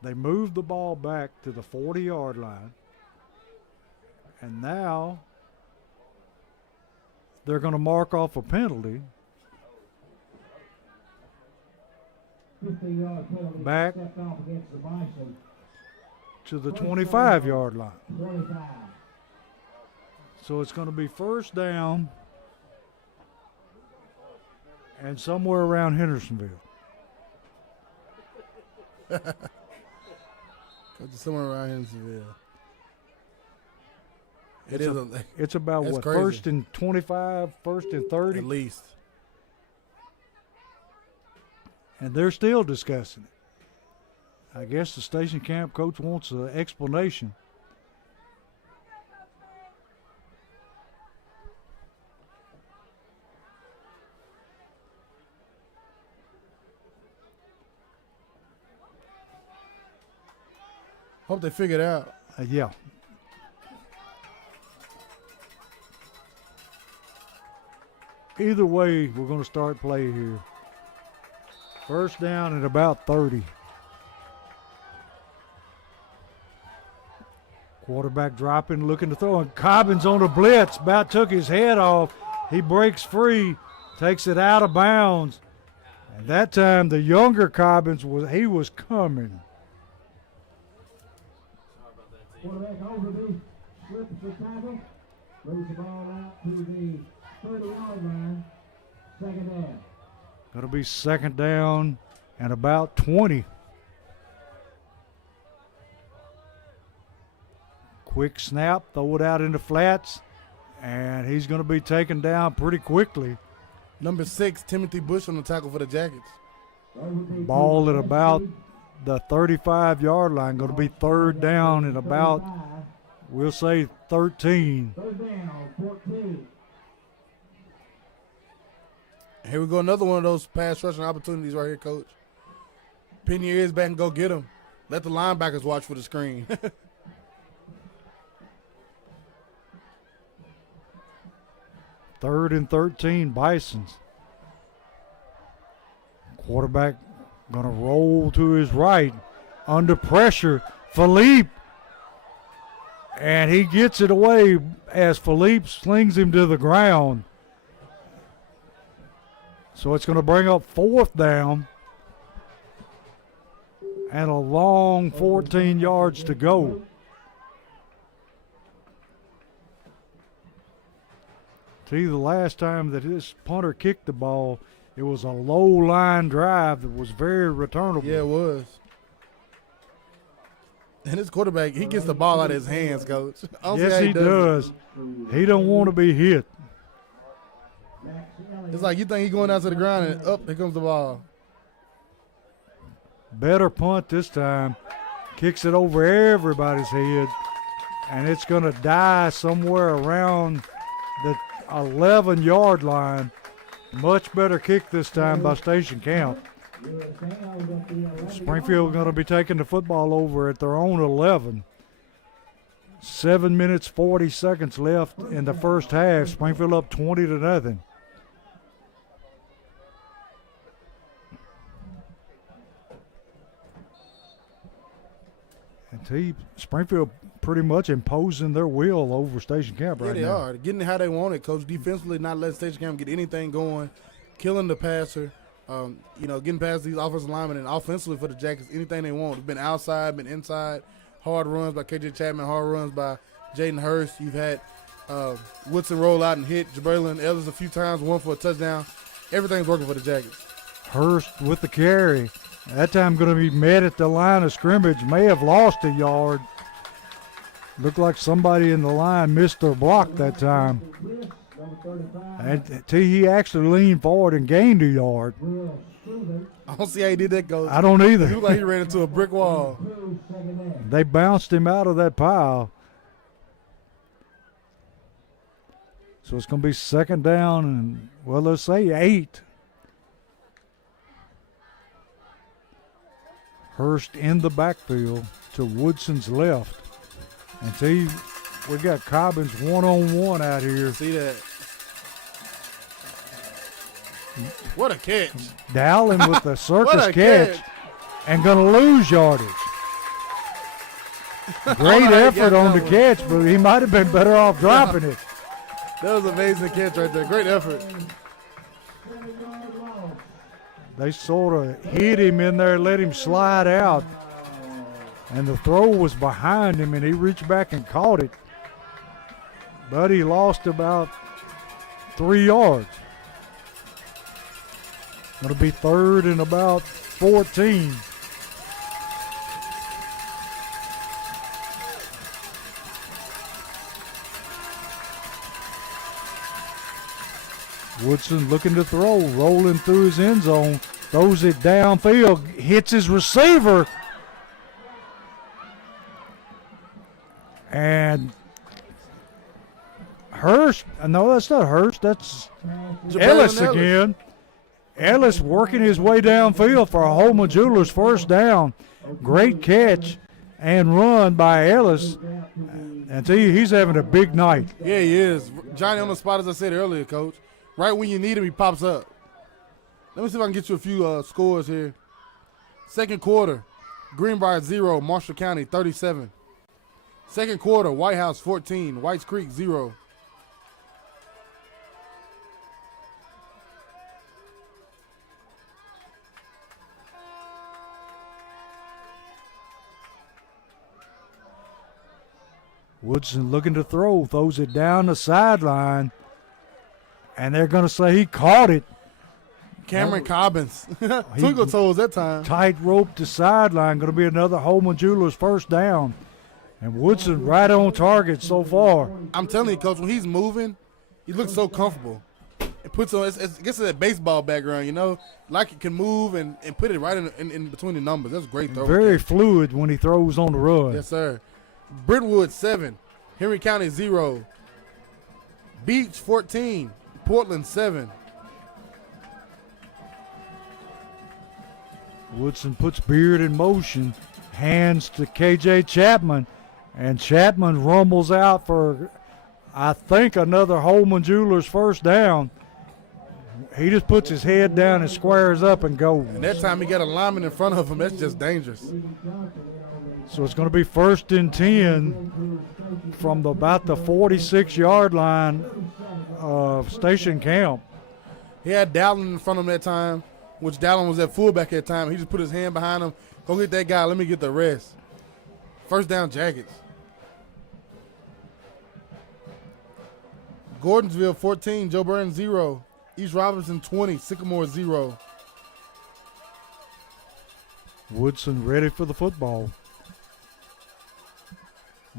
They moved the ball back to the 40-yard line. And now they're going to mark off a penalty. 15-yard penalty. Back Stepped off against the Bison. to the 25-yard line. 25. So it's going to be first down and somewhere around Hendersonville. Coach is somewhere around Hendersonville. It's about That's what, crazy. first and 25, first and 30? At least. And they're still discussing it. I guess the station camp coach wants an explanation. Hope they figure it out. Yeah. Either way, we're going to start play here. First down at about 30. Quarterback dropping, looking to throw, and Cobbins on a blitz. About took his head off. He breaks free, takes it out of bounds. And that time, the younger Cobbins was coming. Quarterback Overby slips the tackle. Moves the ball out to the 30-yard line. Second down. Going to be second down and about 20. Quick snap, throw it out into flats, and he's going to be taken down pretty quickly. Number 6, Timothy Bush on the tackle for the Jackets. Overby Ball to at the about 50. the 35-yard line, going to be third down and about, 35. we'll say, 13. Third down, 14. Here we go, another one of those pass rushing opportunities right here, Coach. Pin your ears back and go get them. Let the linebackers watch for the screen. Third and 13, Bisons. Quarterback going to roll to his right. Under pressure, Philippe. And he gets it away as Philippe slings him to the ground. So it's going to bring up fourth down. And a long 14 yards to go. The last time that this punter kicked the ball, It was a low line drive that was very returnable. Yeah, it was. And his quarterback, he gets the ball out of his hands, Coach. I don't see Yes, how he does. He don't want to be hit. It's like you think he's going down to the ground and up, here comes the ball. Better punt this time. Kicks it over everybody's head, and it's going to die somewhere around the 11-yard line. Much better kick this time by Station Camp. Springfield going to be taking the football over at their own 11. 7 minutes, 40 seconds left in the first half. Springfield up 20-0. And Springfield pretty much imposing their will over Station Camp right now. Yeah, they are. Getting it how they want it, Coach. Defensively, not letting Station Camp get anything going, killing the passer, getting past these offensive linemen, and offensively for the Jackets, anything they want. It's been outside, been inside, hard runs by KJ Chapman, hard runs by Jaden Hurst. You've had Woodson roll out and hit Jabraylon Ellis a few times, one for a touchdown. Everything's working for the Jackets. Hurst with the carry. That time going to be met at the line of scrimmage. May have lost a yard. Looked like somebody in the line missed their block that time. And he actually leaned forward and gained a yard. I don't see how he did that, Coach. I don't either. He looked like he ran into a brick wall. They bounced him out of that pile. So it's going to be second down and, well, let's say 8. Hurst in the backfield to Woodson's left. And see, we got Cobbins one-on-one out here. See that? What a catch. Dowling with the circus What a catch. And going to lose yardage. Great effort on the catch, but he might have been better off dropping it. That was an amazing catch right there. Great effort. They sort of hit him in there, let him slide out. And the throw was behind him, and he reached back and caught it. But he lost about 3 yards. Going to be third and about 14. Woodson looking to throw, rolling through his end zone, throws it downfield, hits his receiver. And Hurst, no, that's not Hurst, that's Ellis again. Ellis working his way downfield for a Holman Jewelers first down. Great catch and run by Ellis. And see, he's having a big night. Yeah, he is. Johnny on the spot, as I said earlier, Coach. Right when you need him, he pops up. Let me see if I can get you a few scores here. Second quarter, Greenbrier 0, Marshall County 37. Second quarter, White House 14, Whites Creek 0. Woodson looking to throw, throws it down the sideline. And they're going to say he caught it. Cameron Cobbins. Twinkle toes that time. Tight rope to sideline. Going to be another Holman Jewelers first down. And Woodson right on target so far. I'm telling you, Coach, when he's moving, he looks so comfortable. It puts on, it gets that baseball background, you know, like it can move and put it right in between the numbers. That's a great throw. Very fluid when he throws on the run. Yes, sir. Brentwood 7, Henry County 0, Beach 14, Portland 7. Woodson puts Beard in motion, hands to KJ Chapman, and Chapman rumbles out for, I think, another Holman Jewelers first down. He just puts his head down and squares up and goes. And that time he got a lineman in front of him. That's just dangerous. So it's going to be 1st and 10 from about the 46-yard line of Station Camp. He had Dowling in front of him that time, which Dowling was at fullback at that time. He just put his hand behind him. Go get that guy. Let me get the rest. First down, Jackets. Gordonsville 14, Joe Burton 0. East Robinson 20, Sycamore 0. Woodson ready for the football.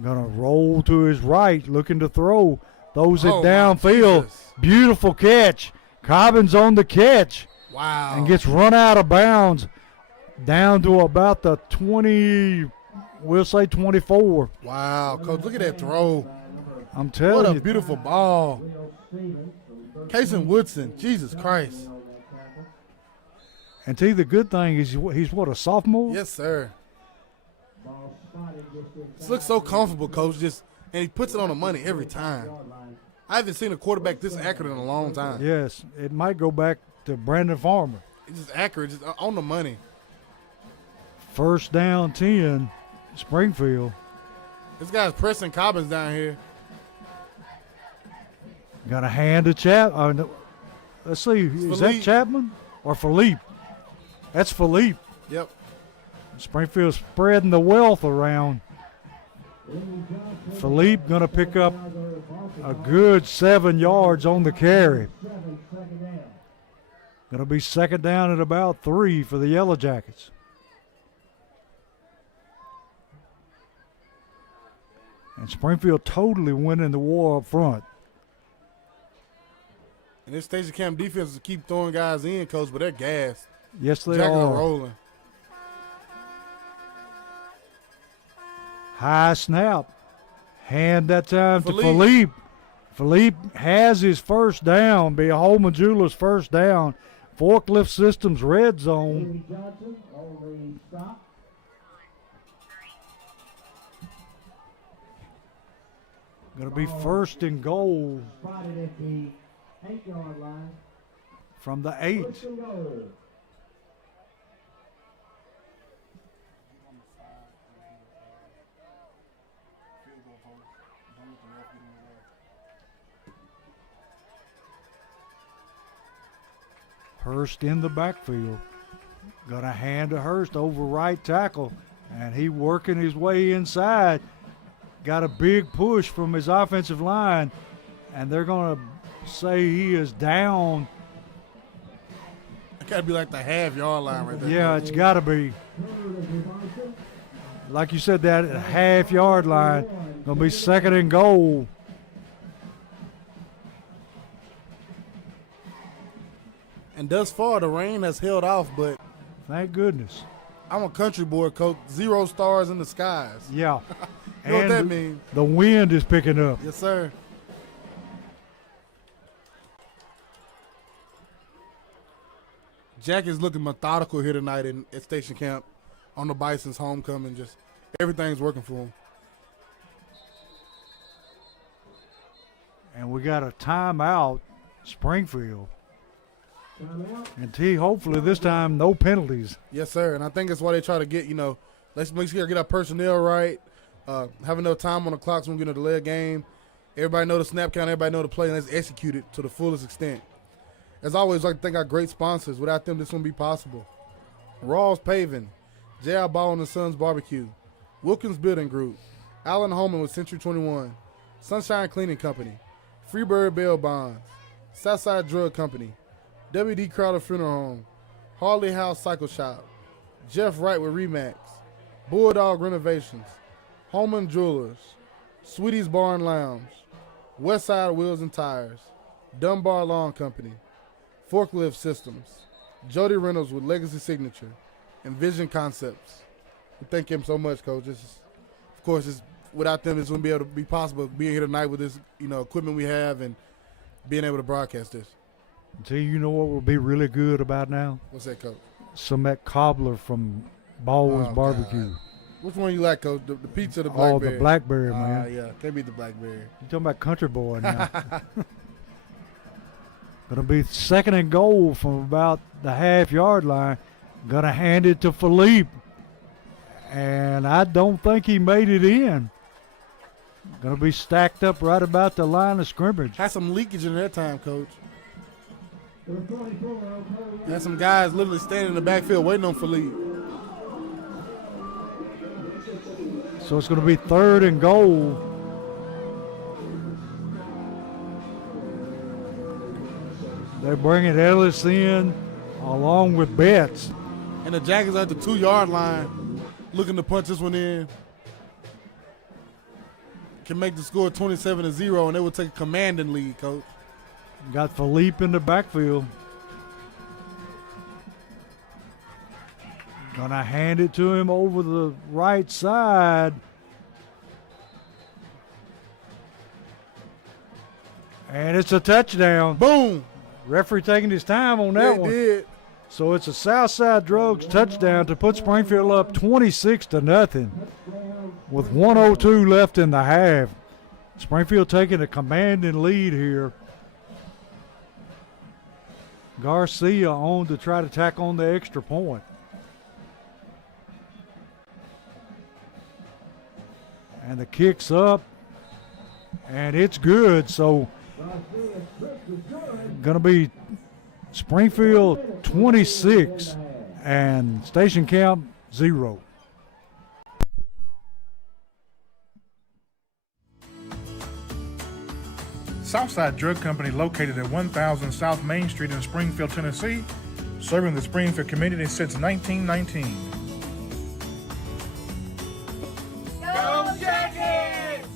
Gonna roll to his right, looking to throw. Throws it Oh, my downfield. Jesus. Beautiful catch. Cobbins on the catch Wow. and gets run out of bounds down to about the 20, we'll say 24. Wow, Coach, look at that throw. I'm What telling a you. beautiful ball. Kason Woodson, Jesus Christ. And T, the good thing is he's what, a sophomore? Yes, sir. This looks so comfortable, Coach. And he puts it on the money every time. I haven't seen a quarterback this accurate in a long time. Yes, it might go back to Brandon Farmer. It's just accurate, just on the money. First down 10, Springfield. This guy's pressing Cobbins down here. Got a hand to no, let's see, is that Philippe. Chapman or Philippe? That's Philippe. Yep. Springfield spreading the wealth around. Philippe going to pick up a good 7 yards on the carry. Going to be second down at about 3 for the Yellow Jackets. And Springfield totally winning the war up front. And this Station Camp defense will keep throwing guys in, Coach, but they're gassed. Yes, they Jackets are. rolling. High snap. Hand that time to Philippe. Philippe. Philippe has his first down. Be Holman Jewelers' first down. Forklift Systems red zone. Johnson on the stop. Going to be first and goal Spotted at the 8-yard line. from the 8. First and goal. Hurst in the backfield. Got a hand to Hurst over right tackle. And he working his way inside. Got a big push from his offensive line. And they're going to say he is down. It got to be like the half-yard line right there. Yeah, it's got to be. Like you said, that half-yard line. Going to be second and goal. And thus far, the rain has held off, but Thank goodness. I'm a country boy, Coach. 0 stars in the skies. Yeah. You know what that And means? the wind is picking up. Yes, sir. Jack is looking methodical here tonight at Station Camp on the Bison's homecoming. Just everything's working for him. And we got a timeout, Springfield. And T, hopefully this time no penalties. Yes, sir. And I think that's why they try to get, let's make sure we get our personnel right. Have enough time on the clock so we get a delay game. Everybody know the snap count. Everybody know the play, and let's execute it to the fullest extent. As always, I'd like to thank our great sponsors. Without them, this wouldn't be possible. Rawls Paving, J.R. Ball and Sons Barbecue, Wilkins Building Group, Allen Holman with Century 21, Sunshine Cleaning Company, Freebird Bail Bonds, Southside Drug Company, W.D. Crowder Funeral Home, Harley House Cycle Shop, Jeff Wright with Remax, Bulldog Renovations, Holman Jewelers, Sweetie's Bar and Lounge, Westside Wheels and Tires, Dunbar Lawn Company, Forklift Systems, Jody Reynolds with Legacy Signature, and Vision Concepts. We thank him so much, Coach. Of course, without them, this wouldn't be able to be possible being here tonight with this, equipment we have and being able to broadcast this. T, you know what would be really good about now? What's that, Coach? Some that cobbler from Baldwin's Oh, Barbecue. God. Which one you like, Coach? The pizza or the Oh, blackberry? the blackberry, man. Yeah, can't beat the blackberry. You talking about country boy now. Gonna be second and goal from about the half-yard line. Gonna hand it to Philippe. And I don't think he made it in. Gonna be stacked up right about the line of scrimmage. Had some leakage in that time, Coach. Had some guys literally standing in the backfield waiting on Philippe. So it's gonna be third and goal. They're bringing Ellis in along with Betts. And the Jackets at the 2-yard line looking to punch this one in. Can make the score 27-0, and they will take a commanding lead, Coach. Got Philippe in the backfield. Gonna hand it to him over the right side. And it's a touchdown. Boom. Referee taking his time on that one. Did. So it's a Southside Drugs touchdown to put Springfield up 26-0 with 1:02 left in the half. Springfield taking a commanding lead here. Garcia on to try to tack on the extra point. And the kick's up, and it's good. So going to be Springfield 26 and Station Camp 0. Southside Drug Company, located at 1000 South Main Street in Springfield, Tennessee, serving the Springfield community since 1919. Go Jackets!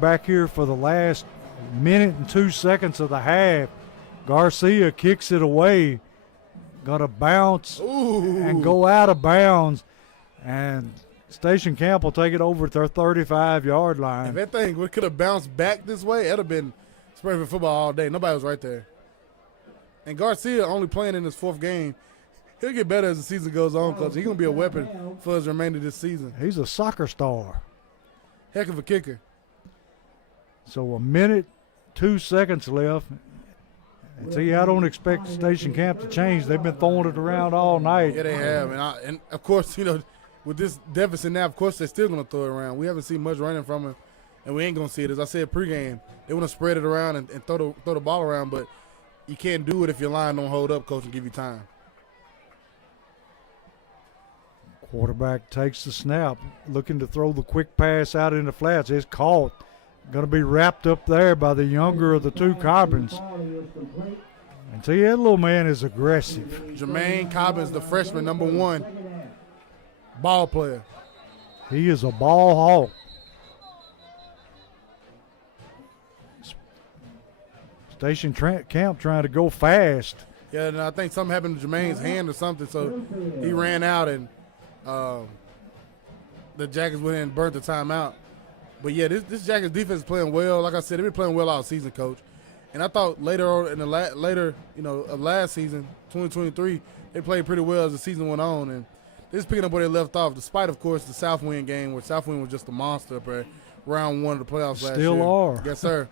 Back here for the last minute and 2 seconds of the half. Garcia kicks it away. Gonna bounce and go out of bounds. And Station Camp will take it over at their 35-yard line. If that thing could have bounced back this way, it'd have been Springfield football all day. Nobody was right there. And Garcia only playing in his 4th game. He'll get better as the season goes on because he's going to be a weapon for his remainder of this season. He's a soccer star. Heck of a kicker. So a minute, 2 seconds left. And see, I don't expect Station Camp to change. They've been throwing it around all night. Yeah, they have. And of course, you know, with this deficit now, of course, they're still going to throw it around. We haven't seen much running from them, and we ain't going to see it. As I said pregame, they want to spread it around and throw the ball around, but you can't do it if your line don't hold up, Coach, and give you time. Quarterback takes the snap, looking to throw the quick pass out in the flats. It's caught. Going to be wrapped up there by the younger of the two Cobbins. And see, that little man is aggressive. Jermaine Cobbins, the freshman, number 1, ball player. He is a ball hawk. Station Camp trying to go fast. Yeah, and I think something happened to Jermaine's hand or something, so he ran out, and the Jackets went in and burnt the timeout. But, yeah, this Jackets defense is playing well. Like I said, they've been playing well all season, Coach. And I thought later on in the of last season, 2023, they played pretty well as the season went on. And they're just picking up where they left off, despite, of course, the Southwind game, where Southwind was just a monster up there, round 1 of the playoffs last year. Still are. Yes, sir.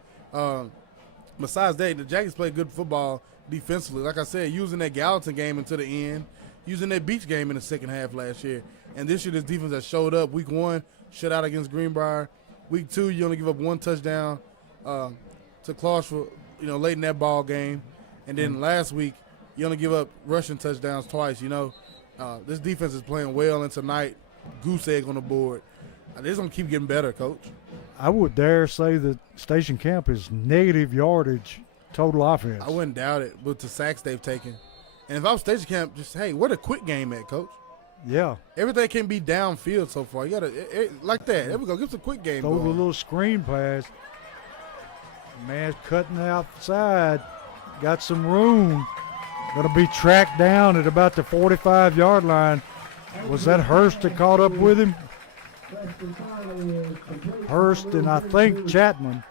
Besides that, the Jackets played good football defensively. Like I said, using that Gallatin game into the end, using that Beach game in the second half last year. And this year, this defense has showed up. Week 1, shut out against Greenbrier. Week 2, you only give up 1 touchdown to Clarksville, late in that ball game. And then last week, you only give up rushing touchdowns twice, This defense is playing well, and tonight, goose egg on the board. They're just going to keep getting better, Coach. I would dare say that Station Camp is negative yardage total offense. I wouldn't doubt it with the sacks they've taken. And if I was Station Camp, where the quick game at, Coach? Yeah. Everything can be downfield so far. You got to, like that. There we go. Give us a quick game. Throw the little screen pass. Man's cutting outside. Got some room. Going to be tracked down at about the 45-yard line. Was that Hurst that caught up with him? Hurst and I think Chapman.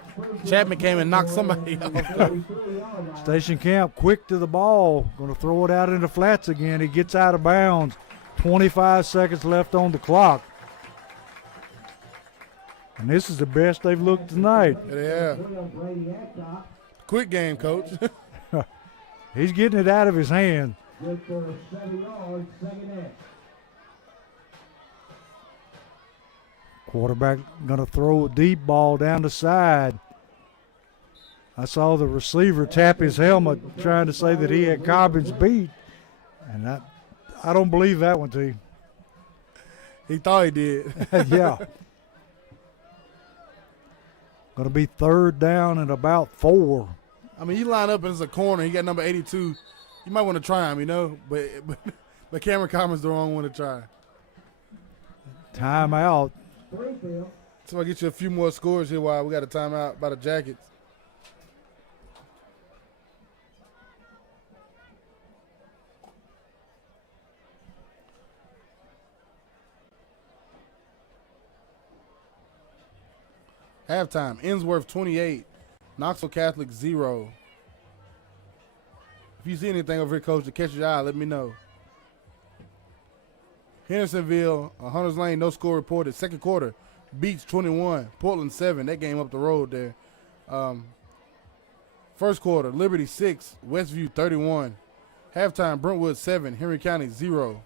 Chapman came and knocked somebody off. Station Camp quick to the ball. Going to throw it out into flats again. He gets out of bounds. 25 seconds left on the clock. And this is the best they've looked tonight. Yeah. Quick game, coach. He's getting it out of his hand. Good for 7 yards, second down. Quarterback going to throw a deep ball down the side. I saw the receiver tap his helmet trying to say that he had Cobbins beat. And I don't believe that one, T. He thought he did. Yeah. Going to be third down and about 4. I mean, you line up and it's a corner. He got number 82. You might want to try him, you know, but Cameron Commons the wrong one to try. Timeout. So I'll get you a few more scores here while we got a timeout by the Jackets. Halftime, Ensworth 28, Knoxville Catholic 0. If you see anything over here, Coach, to catch your eye, let me know. Hendersonville, Hunters Lane, no score reported. Second quarter, Beach 21, Portland 7. That game up the road there. First quarter, Liberty 6, Westview 31. Halftime, Brentwood 7, Henry County 0.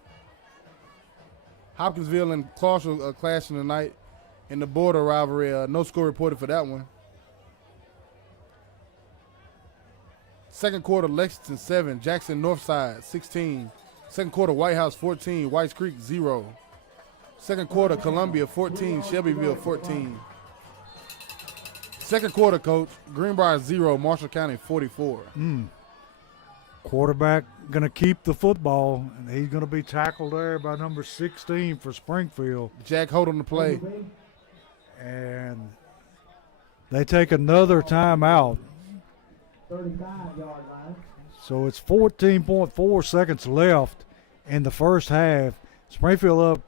Hopkinsville and Clarksville clashing tonight in the border rivalry. No score reported for that one. Second quarter, Lexington 7, Jackson Northside 16. Second quarter, White House 14, Whites Creek 0. Second quarter, Columbia 14, Shelbyville 14. Second quarter, Coach, Greenbrier 0, Marshall County 44. Quarterback going to keep the football, and he's going to be tackled there by number 16 for Springfield. Jack Holt on the play. And they take another timeout. 35-yard line. So it's 14.4 seconds left in the first half. Springfield up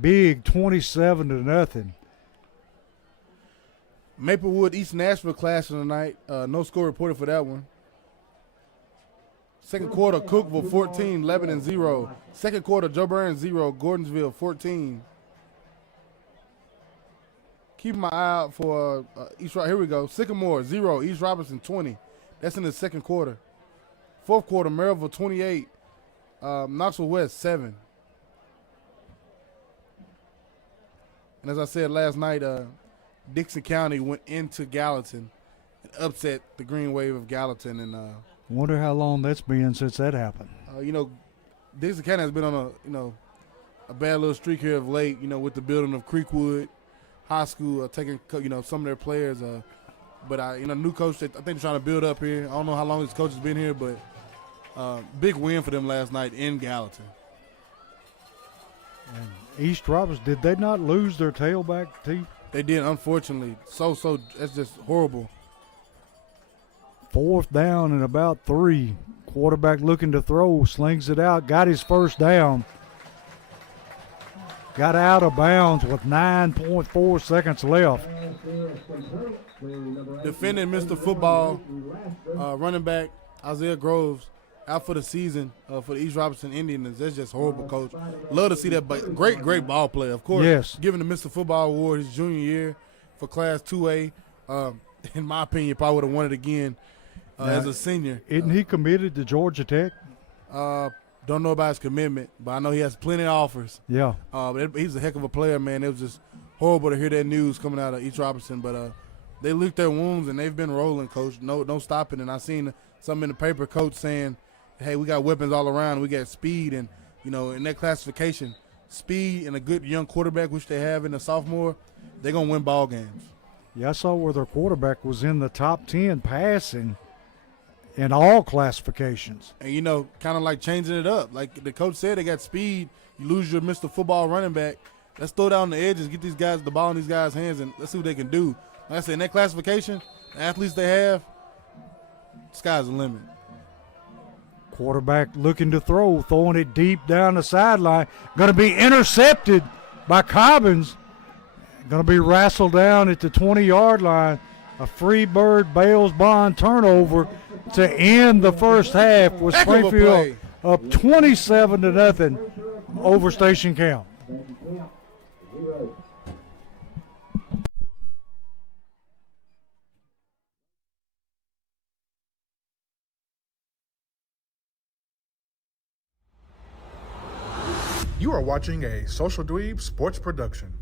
big 27-0. Maplewood East Nashville clashing tonight. No score reported for that one. Second quarter, Cookville 14, Lebanon 0. Second quarter, Joe Burns 0, Gordonsville 14. Keep my eye out for East. Here we go. Sycamore 0, East Robinson 20. That's in the second quarter. Fourth quarter, Maryville 28, Knoxville West 7. And as I said last night, Dixon County went into Gallatin and upset the Green Wave of Gallatin. And wonder how long that's been since that happened. Dixon County has been on a bad little streak here of late. With the building of Creekwood High School, taking some of their players. But new coach, I think they're trying to build up here. I don't know how long this coach has been here, but big win for them last night in Gallatin. And East Robinson, did they not lose their tailback, T? They did, unfortunately. So that's just horrible. Fourth down and about 3. Quarterback looking to throw, slings it out, got his first down. Got out of bounds with 9.4 seconds left. Defending Mr. Football, running back Isaiah Groves out for the season for the East Robinson Indians. That's just horrible, Coach. Love to see that, but great ball player. Of course, yes. Giving the Mr. Football Award his junior year for Class 2A. In my opinion, probably would have won it again as a senior. Isn't he committed to Georgia Tech? Don't know about his commitment, but I know he has plenty of offers. Yeah. He's a heck of a player, man. It was just horrible to hear that news coming out of East Robinson, but they licked their wounds, and they've been rolling, Coach. No stopping. And I seen something in the paper, Coach, saying, hey, we got weapons all around. We got speed, and, in that classification, speed and a good young quarterback, which they have in the sophomore, they're going to win ball games. Yeah, I saw where their quarterback was in the top 10 passing in all classifications. And, kind of like changing it up. Like the coach said, they got speed. You lose your Mr. Football running back. Let's throw down the edges, get these guys the ball in these guys' hands, and let's see what they can do. Like I said, in that classification, the athletes they have, sky's the limit. Quarterback looking to throw, throwing it deep down the sideline. Going to be intercepted by Cobbins. Going to be wrestled down at the 20-yard line. A Freebird Bales Bond turnover to end the first half with Heck of a Springfield play. up 27-0 over Station Camp. You are watching a Social Dweeb Sports production.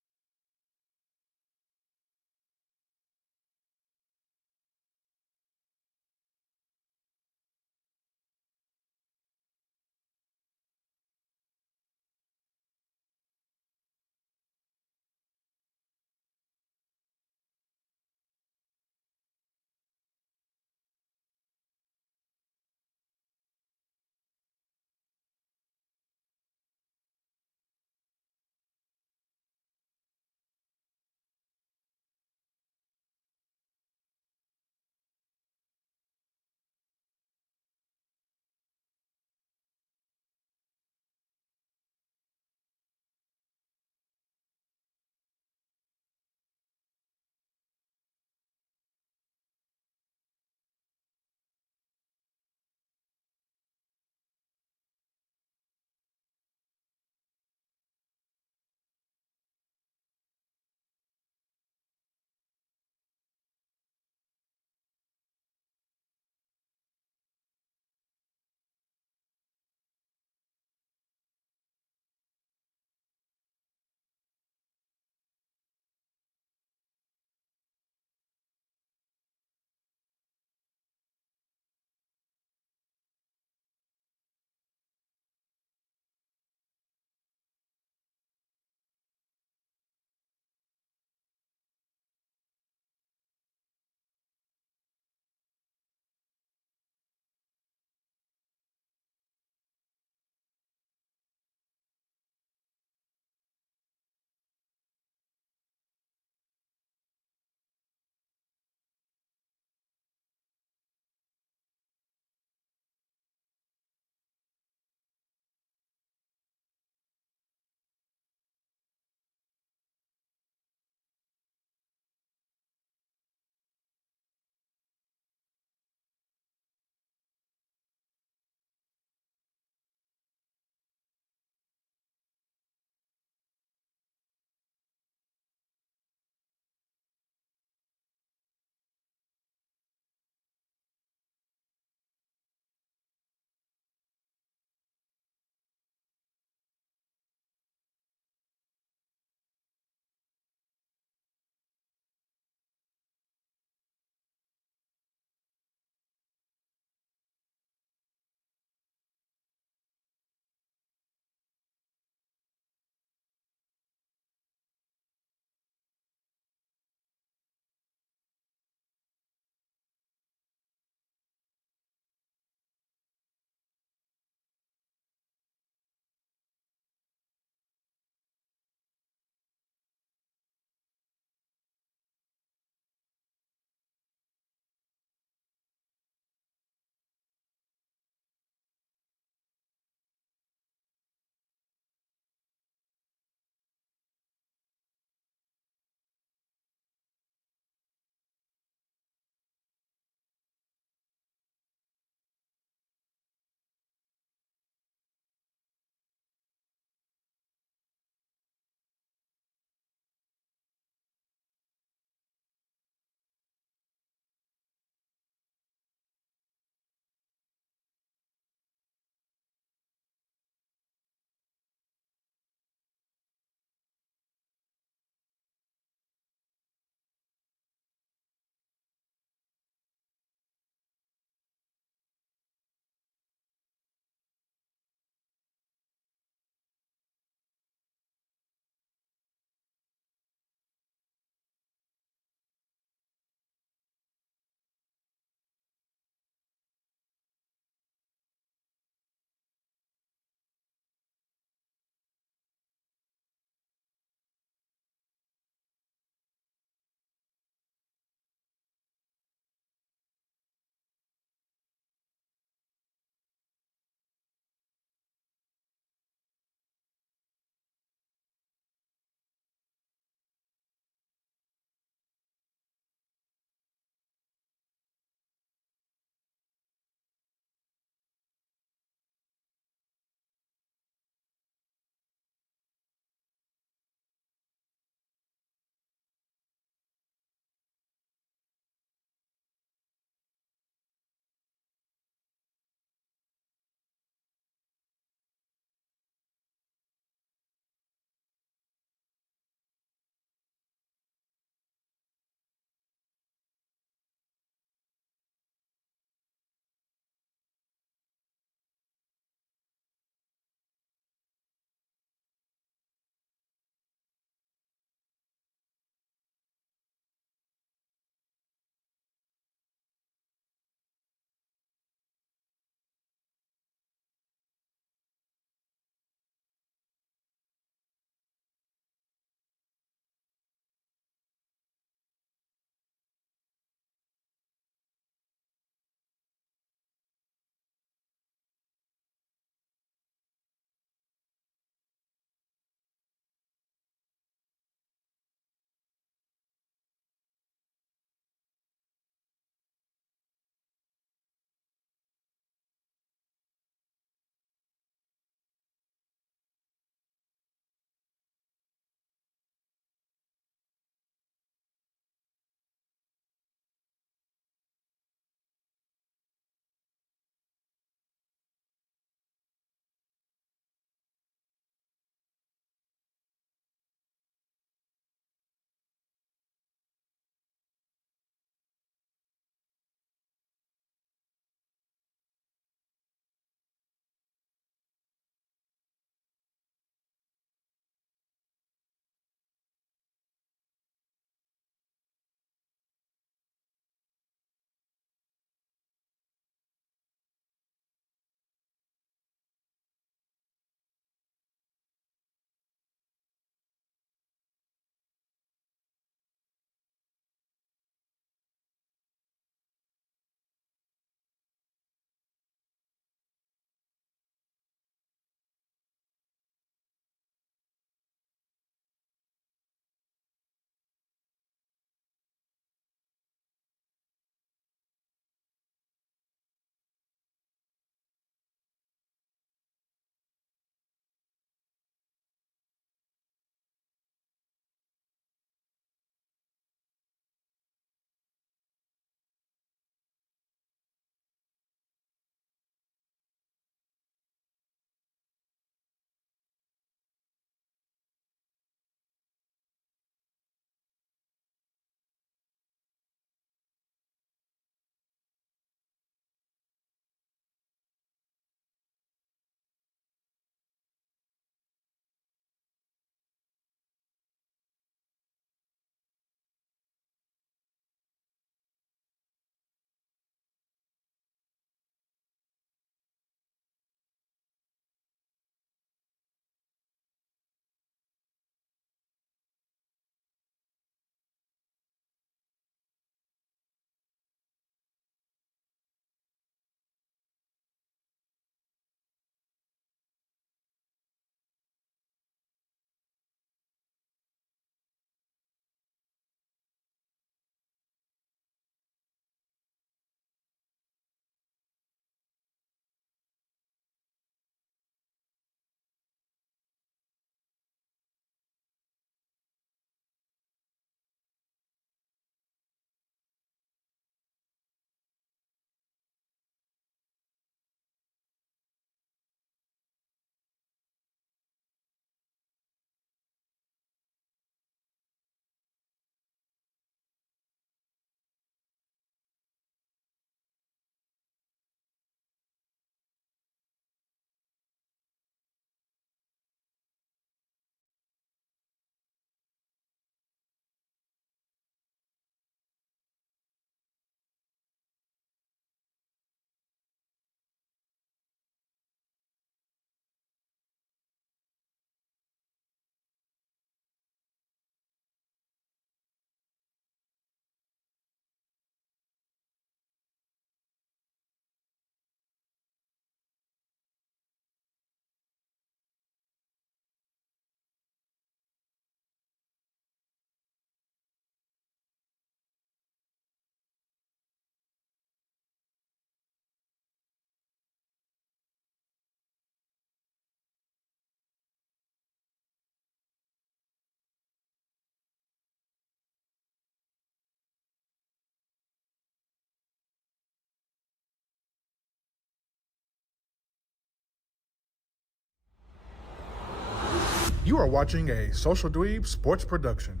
You are watching a Social Dweeb Sports production.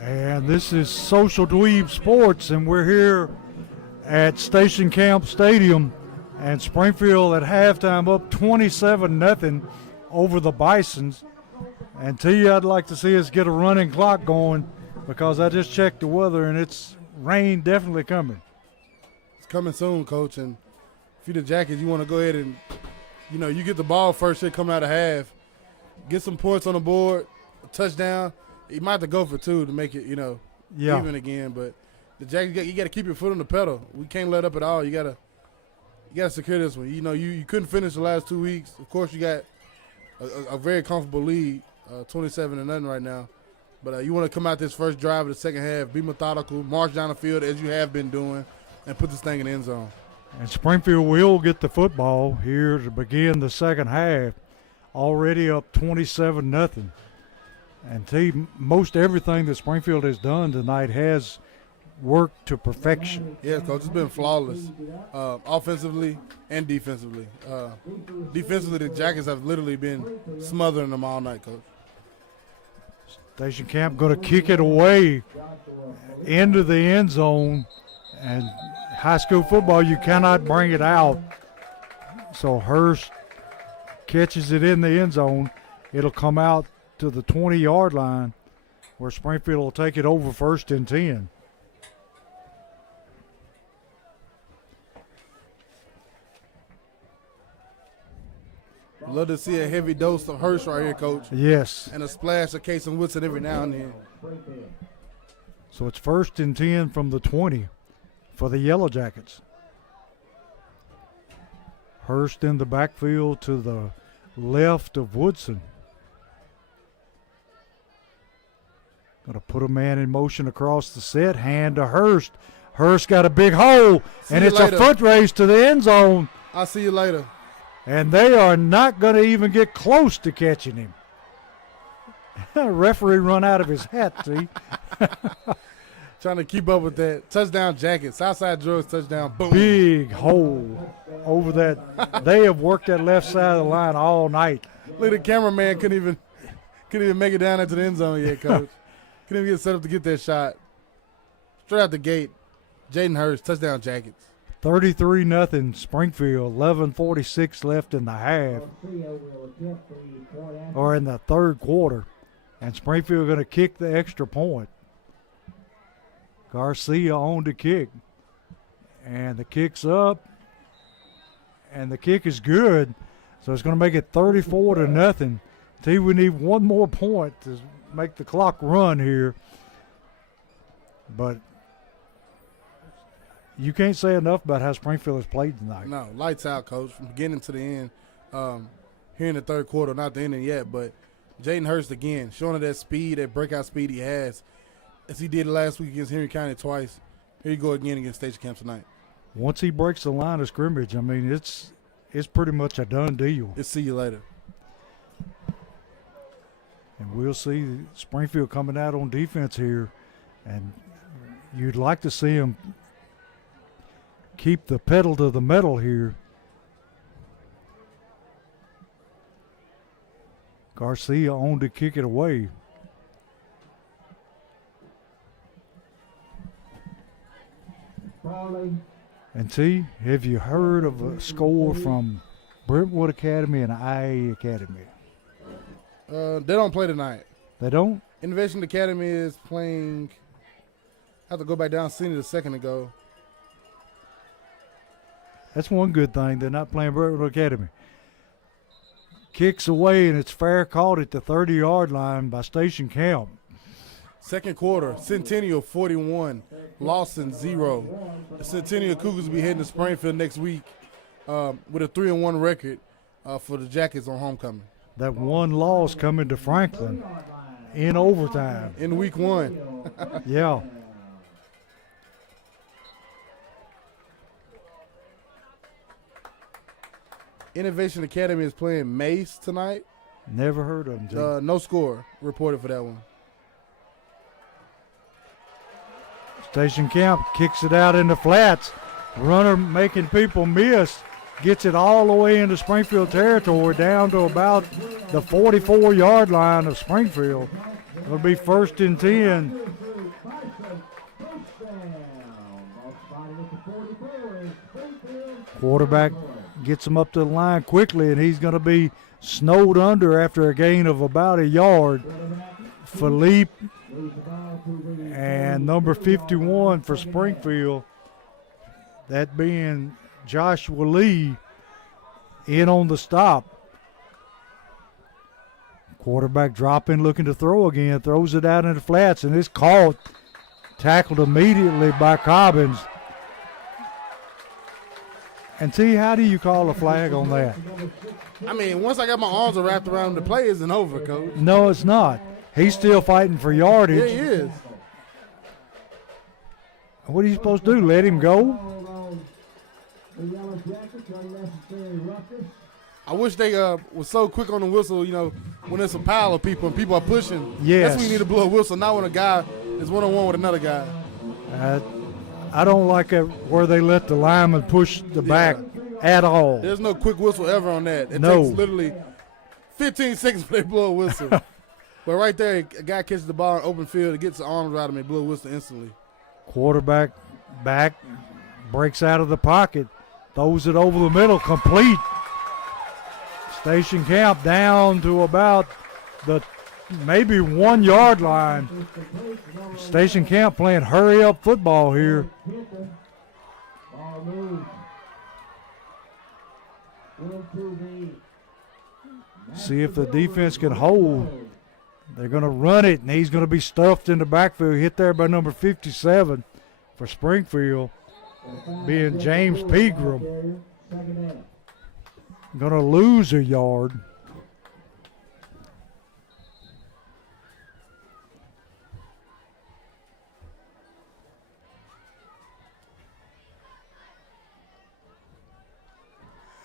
And this is Social Dweeb Sports, and we're here at Station Camp Stadium, and Springfield at halftime up 27-0 over the Bisons. And T, I'd like to see us get a running clock going because I just checked the weather and it's rain definitely coming. It's coming soon, Coach. And if you're the Jackets, you want to go ahead and, you get the ball first shit coming out of half, get some points on the board, a touchdown. You might have to go for two to make it, even again. But the Jackets, you got to keep your foot on the pedal. We can't let up at all. You got to secure this one. You couldn't finish the last 2 weeks. Of course, you got a very comfortable lead, 27-0 right now. But you want to come out this first drive of the second half, be methodical, march down the field as you have been doing, and put this thing in the end zone. And Springfield will get the football here to begin the second half, already up 27-0. And T, most everything that Springfield has done tonight has worked to perfection. Yeah, Coach, it's been flawless, offensively and defensively. Defensively, the Jackets have literally been smothering them all night, Coach. Station Camp going to kick it away into the end zone, and high school football, you cannot bring it out. So Hurst catches it in the end zone. It'll come out to the 20-yard line where Springfield will take it over 1st and 10. Love to see a heavy dose of Hurst right here, Coach. Yes. And a splash of Case and Woodson every now and then. So it's 1st and 10 from the 20 for the Yellow Jackets. Hurst in the backfield to the left of Woodson. Going to put a man in motion across the set. Hand to Hurst. Hurst got a big hole, and it's a foot race to the end zone. I'll see you later. And they are not going to even get close to catching him. Referee run out of his hat, see? Trying to keep up with that. Touchdown Jackets. Southside Drugs touchdown. Boom. Big hole over that. They have worked that left side of the line all night. Look, the cameraman couldn't even make it down into the end zone yet, Coach. Couldn't even get set up to get that shot. Straight out the gate. Jaden Hurst, touchdown Jackets. 33-0 Springfield, 11:46 left in the half, or in the third quarter. And Springfield going to kick the extra point. Garcia on the kick. And the kick's up. And the kick is good. So it's going to make it 34-0. T, we need one more point to make the clock run here. But you can't say enough about how Springfield has played tonight. No, lights out, Coach, from beginning to the end. Here in the third quarter, not the ending yet, but Jaden Hurst again, showing that speed, that breakout speed he has, as he did last week against Henry County twice. Here you go again against Station Camp tonight. Once he breaks the line of scrimmage, I mean, it's pretty much a done deal. We'll see you later. And we'll see Springfield coming out on defense here, and you'd like to see him keep the pedal to the metal here. Garcia on to kick it away. And T, have you heard of a score from Brentwood Academy and IA Academy? They don't play tonight. They don't? Innovation Academy is playing. I have to go back down, seen it a second ago. That's one good thing. They're not playing Brentwood Academy. Kicks away, and it's fair caught at the 30-yard line by Station Camp. Second quarter, Centennial 41, Lawson 0. The Centennial Cougars will be heading to Springfield next week with a 3-1 record for the Jackets on homecoming. That one loss coming to Franklin in overtime. In week one. Yeah. Innovation Academy is playing Mace tonight. Never heard of them. No score reported for that one. Station Camp kicks it out in the flats. Runner making people miss. Gets it all the way into Springfield territory down to about the 44-yard line of Springfield. It'll be 1st and 10. Quarterback gets him up to the line quickly, and he's going to be snowed under after a gain of about a yard. Philippe and number 51 for Springfield, that being Joshua Lee, in on the stop. Quarterback dropping, looking to throw again, throws it out in the flats, and it's caught, tackled immediately by Cobbins. And T, how do you call a flag on that? I mean, once I got my arms wrapped around him, the play isn't over, Coach. No, it's not. He's still fighting for yardage. Yeah, he is. What are you supposed to do, let him go? I wish they was so quick on the whistle, you know, when there's a pile of people and people are pushing. Yes. That's when you need to blow a whistle, not when a guy is one-on-one with another guy. I don't like it where they let the lineman push the back at all. There's no quick whistle ever on that. It No. takes literally 15 seconds for they blow a whistle. But right there, a guy catches the ball in open field, it gets the arms around him, and blow a whistle instantly. Quarterback back, breaks out of the pocket, throws it over the middle, complete. Station Camp down to about the maybe 1 yard line. Station Camp playing hurry-up football here. See if the defense can hold. They're going to run it, and he's going to be stuffed in the backfield. Hit there by number 57 for Springfield, being James Pegram. Going to lose a yard.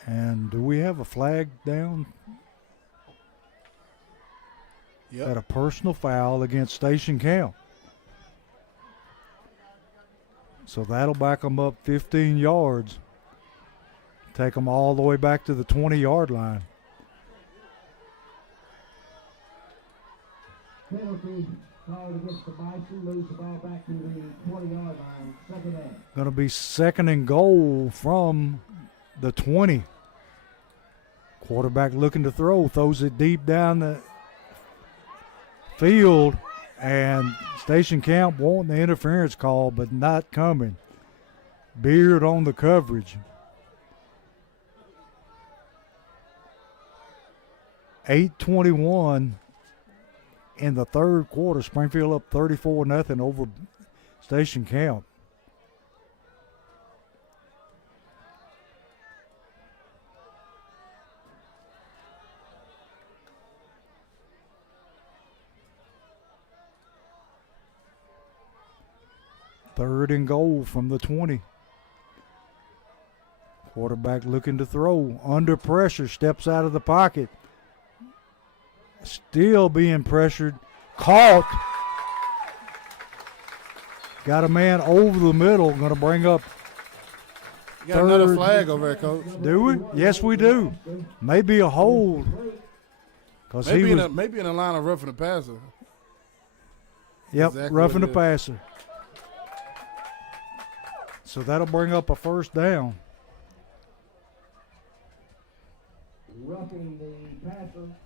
And do we have a flag down? Yep. At a personal foul against Station Camp. So that'll back them up 15 yards. Take them all the way back to the 20-yard line. Penalty called against the Bison, lose the ball back to the 20-yard line, 2nd down. Going to be 2nd and goal from the 20. Quarterback looking to throw, throws it deep down the field, and Station Camp wanting the interference call, but not coming. Beard on the coverage. 8:21 in the third quarter. Springfield up 34-0 over Station Camp. Third and goal from the 20. Quarterback looking to throw. Under pressure. Steps out of the pocket. Still being pressured. Caught. Got a man over the middle. Going to bring up. You got another flag over there, Coach. Do we? Yes, we do. Maybe a hold. Maybe in the line of roughing the passer. Yep, Exactly roughing the what it passer. So that'll bring up a 1st down.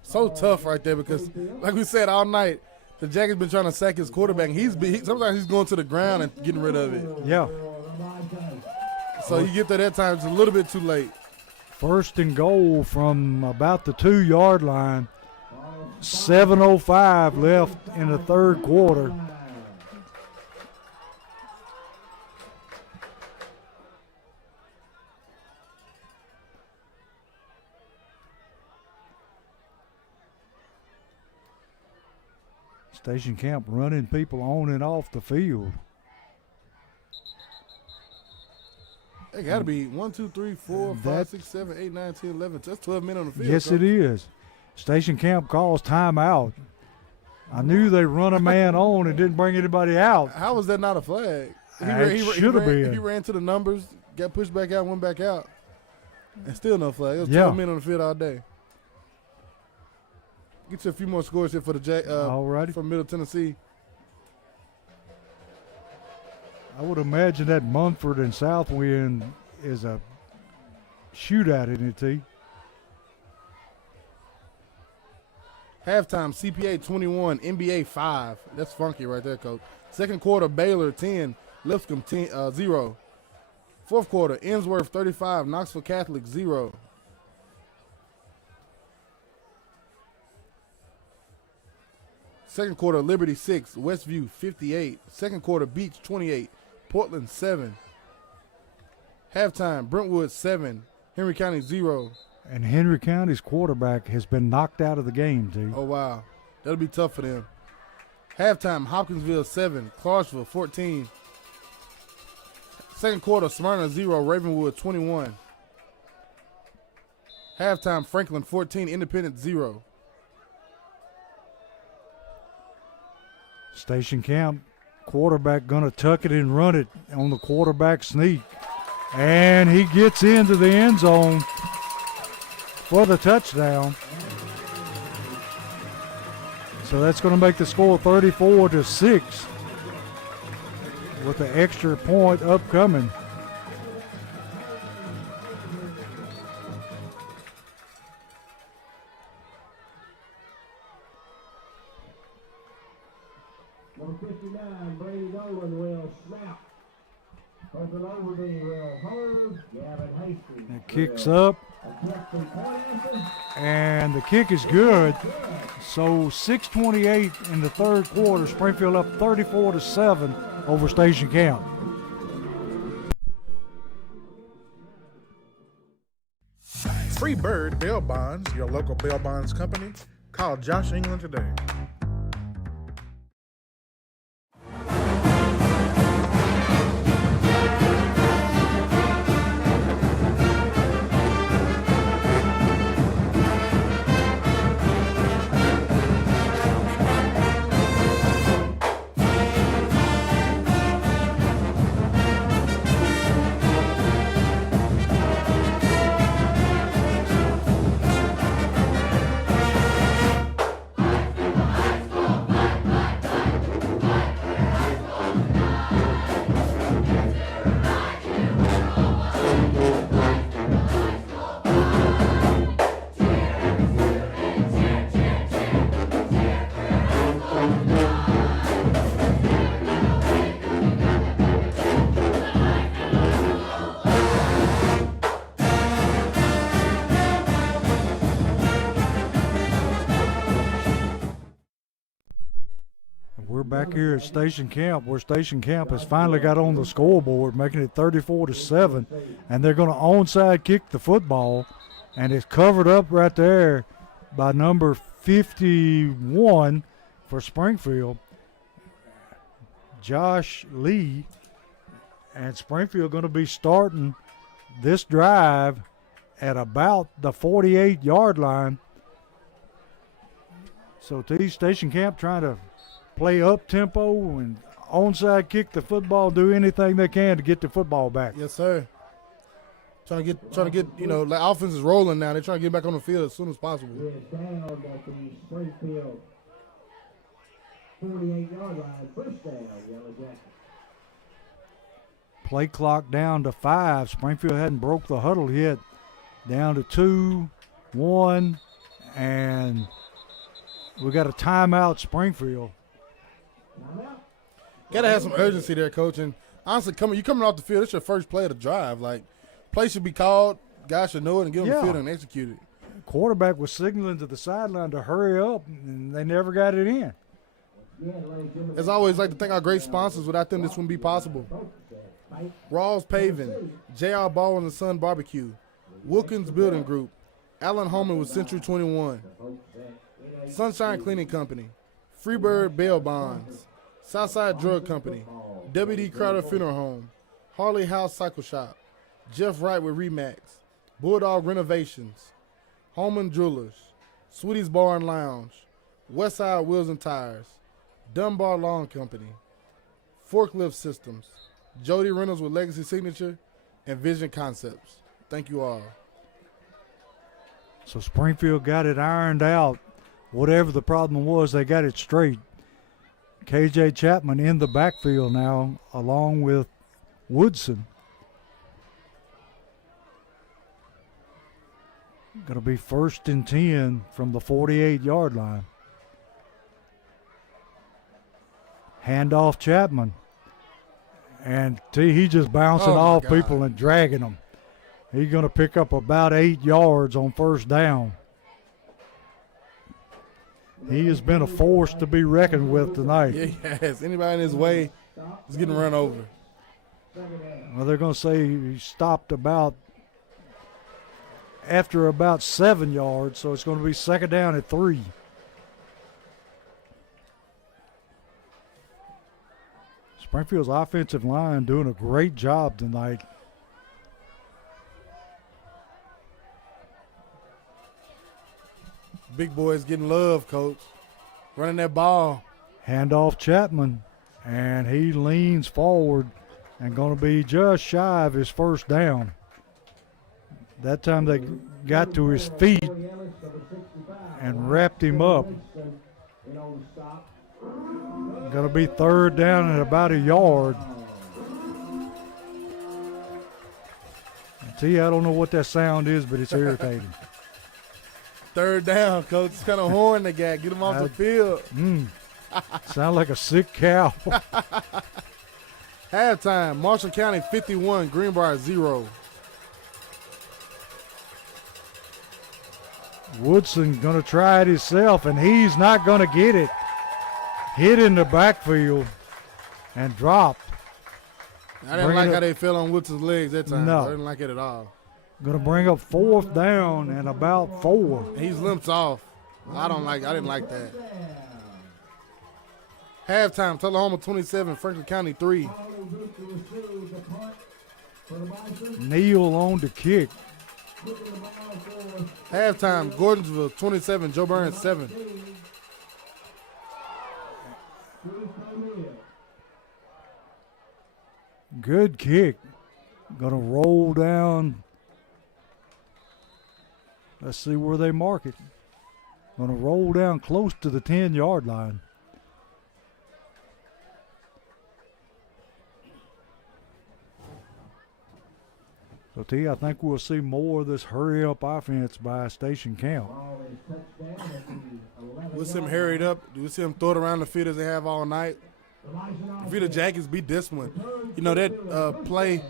So tough right there because, like we said all night, the Jackets been trying to sack his quarterback. Sometimes he's going to the ground and getting rid of it. Yeah. So you get there that time, it's a little bit too late. 1st and goal from about the 2-yard line. 7:05 left in the third quarter. Station Camp running people on and off the field. It got to be 1, 2, 3, 4, 5, 6, 7, 8, 9, 10, 11. That's 12 men on the field. Yes, Coach. it is. Station Camp calls timeout. I knew they run a man on and didn't bring anybody out. How was that not a flag? It should have been. He ran to the numbers, got pushed back out, went back out. And still no flag. It was 12 men on the field all day. Get you a few more scores here for the Alrighty. from Middle Tennessee. I would imagine that Munford and Southwind is a shootout in it, T. Halftime, CPA 21, NBA 5. That's funky right there, Coach. Second quarter, Baylor 10, Lipscomb 0. Fourth quarter, Ensworth 35, Knoxville Catholic 0. Second quarter, Liberty 6, Westview 58. Second quarter, Beach 28, Portland 7. Halftime, Brentwood 7, Henry County 0. And Henry County's quarterback has been knocked out of the game, T. Oh, wow. That'll be tough for them. Halftime, Hopkinsville 7, Clarksville 14. Second quarter, Smyrna 0, Ravenwood 21. Halftime, Franklin 14, Independent 0. Station Camp quarterback going to tuck it and run it on the quarterback sneak. And he gets into the end zone for the touchdown. So that's going to make the score 34-6 with the extra point upcoming. Number 59, Brady Dolan will snap. Open over the hole. Gavin Hastings. It kicks up. And the kick is good. So 6:28 in the third quarter. Springfield up 34-7 over Station Camp. Free Bird Bail Bonds, your local bail bonds company. Call Josh England today. We're back here at Station Camp, where Station Camp has finally got on the scoreboard, making it 34-7, and they're going to onside kick the football, and it's covered up right there by number 51 for Springfield, Josh Lee, and Springfield going to be starting this drive at about the 48-yard line. So Station Camp trying to play up tempo and onside kick the football, do anything they can to get the football back. Yes, sir. Trying to get, the offense is rolling now. They're trying to get back on the field as soon as possible. Is down at the Springfield 48-yard line. First down, Yellow Jackets. Play clock down to 5. Springfield hadn't broke the huddle yet. Down to 2, 1, and we got a timeout, Springfield. Got to have some urgency there, Coach. And honestly, you coming off the field, it's your first play of the drive. Like, play should be called. Guys should know it and get on the field and execute it. Quarterback was signaling to the sideline to hurry up, and they never got it in. As always, like to thank our great sponsors. Without them, this wouldn't be possible. Rawls Paving, J.R. Baldwin and Son Barbecue, Wilkins Building Group, Allen Holman with Century 21, Sunshine Cleaning Company, Freebird Bail Bonds, Southside Drug Company, W.D. Crowder Funeral Home, Harley House Cycle Shop, Jeff Wright with Remax, Bulldog Renovations, Holman Jewelers, Sweetie's Bar and Lounge, Westside Wheels and Tires, Dunbar Lawn Company, Forklift Systems, Jody Reynolds with Legacy Signature, and Vision Concepts. Thank you all. So Springfield got it ironed out. Whatever the problem was, they got it straight. KJ Chapman in the backfield now, along with Woodson. Going to be 1st and 10 from the 48-yard line. Handoff Chapman. And he just bouncing off people and dragging them. He's going to pick up about 8 yards on 1st down. He has been a force to be reckoned with tonight. Yeah, he has. Anybody in his way is getting run over. Well, they're going to say he stopped after about 7 yards, so it's going to be 2nd down at 3. Springfield's offensive line doing a great job tonight. Big boys getting love, Coach. Running that ball. Handoff Chapman, and he leans forward and going to be just shy of his 1st down. That time they got to his feet and wrapped him up. Going to be 3rd down at about a yard. See, I don't know what that sound is, but it's irritating. 3rd down, Coach. It's kind of horn they got. Get him off the field. Sound like a sick cow. Halftime, Marshall County 51, Greenbrier 0. Woodson going to try it himself, and he's not going to get it. Hit in the backfield and dropped. I didn't like how they fell on Woodson's legs that time. No. I didn't like it at all. Going to bring up 4th down and about 4. He's limped off. I didn't like that. Halftime, Tullahoma 27, Franklin County 3. Neal on the kick. Halftime, Gordonsville 27, Joe Burns 7. Good kick. Going to roll down. Let's see where they mark it. Going to roll down close to the 10-yard line. So, T, I think we'll see more of this hurry-up offense by Station Camp. We'll see them hurried up. We'll see them throw it around the field as they have all night. If the Jackets be disciplined. You know, that play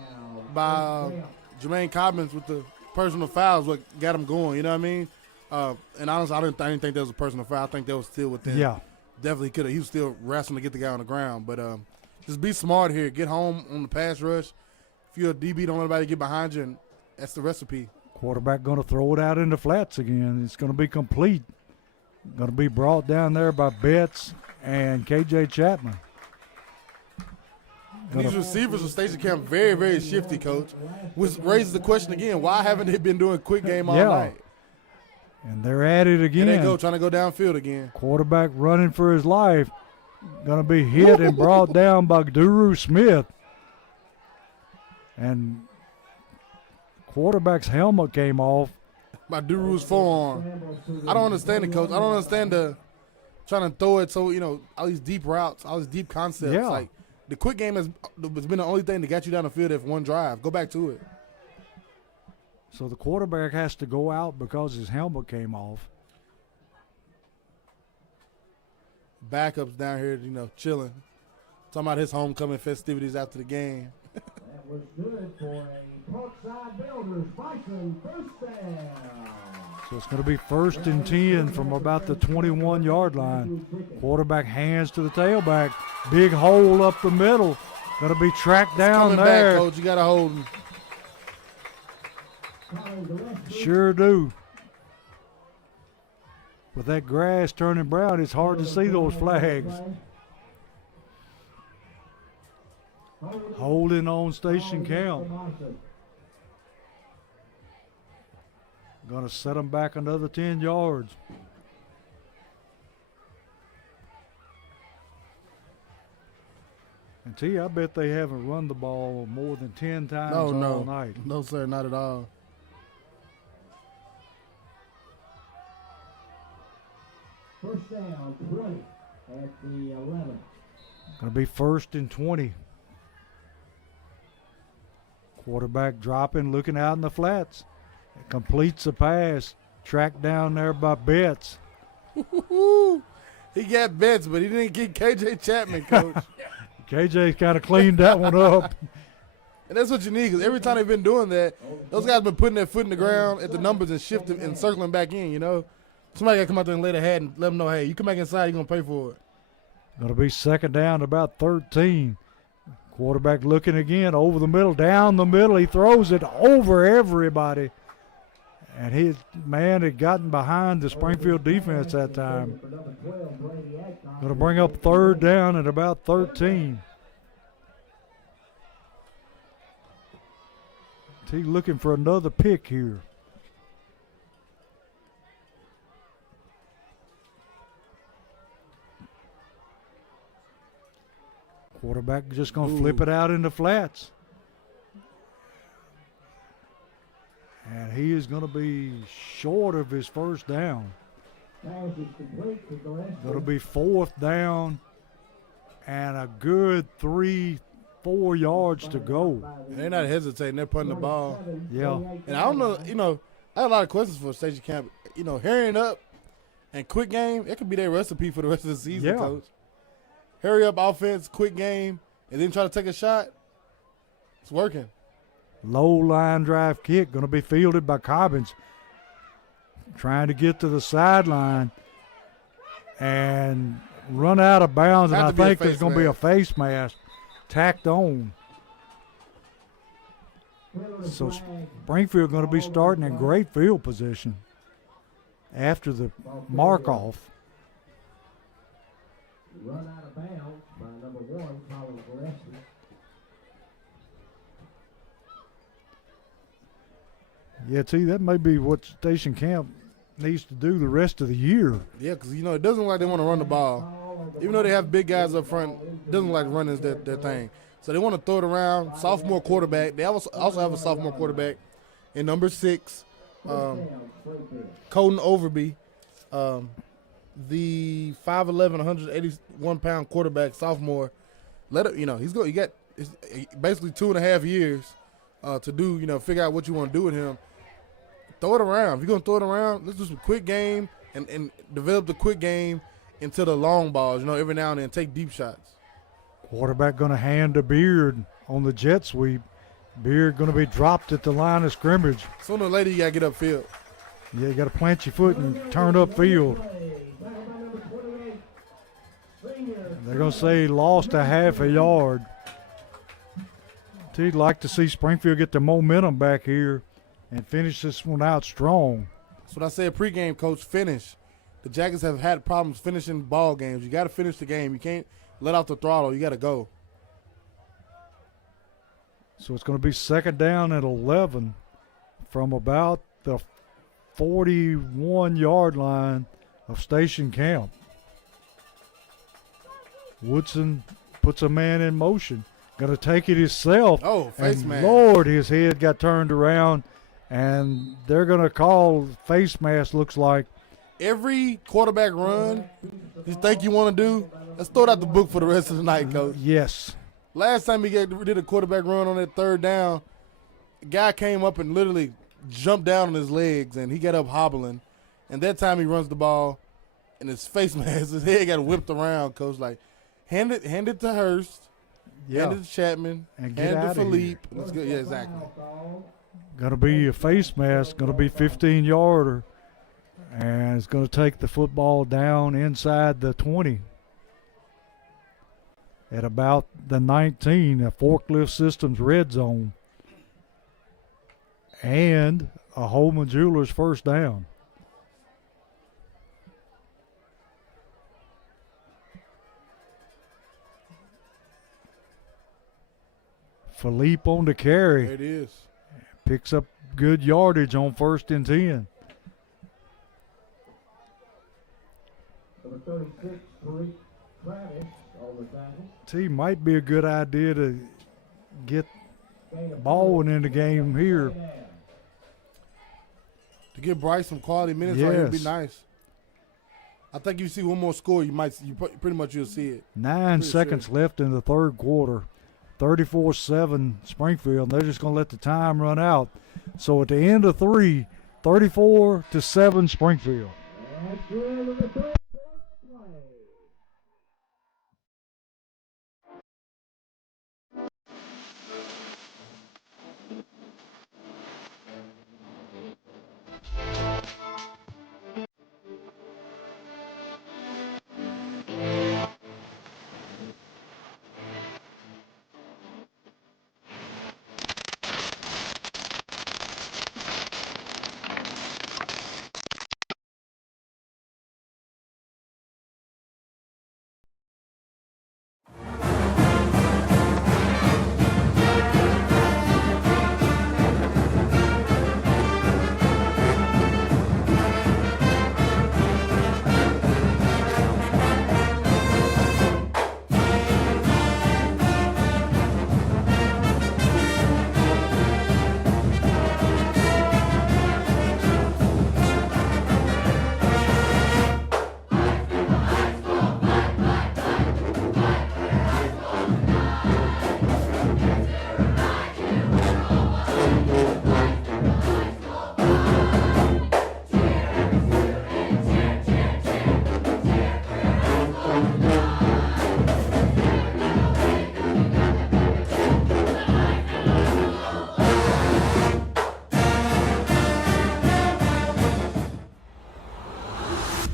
by Jermaine Cobbins with the personal fouls what got him going, you know what I mean? And honestly, I didn't think that was a personal foul. I think that was still within. Yeah. Definitely could have. He was still wrestling to get the guy on the ground. But just be smart here. Get home on the pass rush. If you're a DB, don't let anybody get behind you, and that's the recipe. Quarterback going to throw it out in the flats again. It's going to be complete. Going to be brought down there by Betts and KJ Chapman. These receivers of Station Camp very, very shifty, Coach. Which raises the question again, why haven't they been doing quick game all night? And they're at it again. There they go, trying to go downfield again. Quarterback running for his life. Going to be hit and brought down by Duru Smith. And quarterback's helmet came off. By Duru's forearm. I don't understand it, Coach. I don't understand the trying to throw it so, you know, all these deep routes, all these deep concepts. Yeah. Like, the quick game has been the only thing that got you down the field if one drive. Go back to it. So the quarterback has to go out because his helmet came off. Backups down here, you know, chilling. Talking about his homecoming festivities after the game. That was good for a Parkside Builders Bison 1st down. So it's going to be 1st and 10 from about the 21-yard line. Quarterback hands to the tailback. Big hole up the middle. Going to be tracked down Coming there. back, Coach. You got to hold him. Sure do. With that grass turning brown, it's hard to see those flags. Holding on Station Camp. Going to set them back another 10 yards. And T, I bet they haven't run the ball more than 10 times all night. No, sir, not at all. First down, 20 at the 11. Going to be 1st and 20. Quarterback dropping, looking out in the flats. Completes the pass. Tracked down there by Betts. He got Betts, but he didn't get KJ Chapman, Coach. KJ kind of cleaned that one up. And that's what you need, because every time they've been doing that, those guys been putting their foot in the ground at the numbers and shifting and circling back in, you know. Somebody got to come out there and lay their hat and let them know, hey, you come back inside, you're going to pay for it. Going to be 2nd down, about 13. Quarterback looking again over the middle, down the middle. He throws it over everybody. And his man had gotten behind the Springfield defense that time. Going to bring up 3rd down at about 13. T looking for another pick here. Quarterback just going to flip it out into flats. And he is going to be short of his 1st down. Going to be 4th down and a good 3-4 yards to go. They're not hesitating. They're putting the ball. Yeah. And I don't know, you know, I have a lot of questions for Station Camp. You know, hurrying up and quick game, it could be their recipe for the rest of the season, Coach. Hurry up offense, quick game, and then try to take a shot. It's working. Low line drive kick going to be fielded by Cobbins. Trying to get to the sideline and run out of bounds. And I think there's going to be a face mask tacked on. So Springfield going to be starting in great field position after the mark off. Run out of bounds by number 1, Colin Gillespie. Yeah, T, that may be what Station Camp needs to do the rest of the year. Yeah, because, you know, it doesn't look like they want to run the ball. Even though they have big guys up front, it doesn't look like running is their thing. So they want to throw it around. Sophomore quarterback. They also have a sophomore quarterback in number 6, Colton Overby. The 5'11", 181-pound quarterback, sophomore. He got basically 2.5 years to do, you know, figure out what you want to do with him. Throw it around. If you're going to throw it around, let's do some quick game and develop the quick game into the long balls, you know, every now and then take deep shots. Quarterback going to hand to Beard on the jet sweep. Beard going to be dropped at the line of scrimmage. Sooner or later, you got to get upfield. Yeah, you got to plant your foot and turn upfield. They're going to say he lost a half a yard. You'd like to see Springfield get the momentum back here and finish this one out strong. That's what I said pregame, Coach. Finish. The Jackets have had problems finishing ball games. You got to finish the game. You can't let off the throttle. You got to go. So it's going to be 2nd down at 11 from about the 41-yard line of Station Camp. Woodson puts a man in motion. Going to take it himself. Oh, face and mask. Lord, his head got turned around, and they're going to call face mask, looks like. Every quarterback run you think you want to do, let's throw it out the book for the rest of the night, Coach. Yes. Last time he did a quarterback run on that 3rd down, a guy came up and literally jumped down on his legs, and he got up hobbling. And that time he runs the ball, and his face mask, his head got whipped around, Coach. Like, hand it to Hurst. Yeah. Hand it to Chapman. And hand get it out to of Philippe. here. Let's go. Yeah, exactly. Going to be a face mask, going to be 15-yarder. And it's going to take the football down inside the 20. At about the 19, a Forklift Systems red zone. And a Holman Jewelers 1st down. Philippe on the carry. There it is. Picks up good yardage on 1st and 10. Number 36, Tariq Travis, T might be a good idea to get Baldwin in the game here. To give Bryce some quality minutes right here would be Yes. nice. I think you see one more score, pretty much you'll see it. 9 seconds left in the third quarter. 34-7 Springfield. They're just going to let the time run out. So at the end of 3, 34-7 Springfield. That's good with the third play.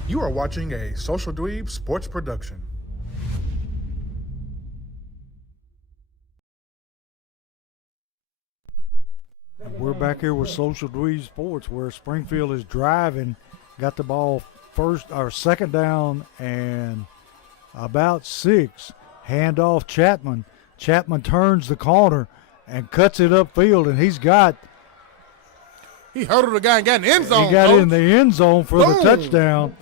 You are watching a Social Dweeb Sports production. We're back here with Social Dweeb Sports, where Springfield is driving, got the ball second down and about 6. Handoff Chapman. Chapman turns the corner and cuts it upfield, and He hurdled the guy and got in the end zone. he got Coach. in the end zone for the Boom. touchdown.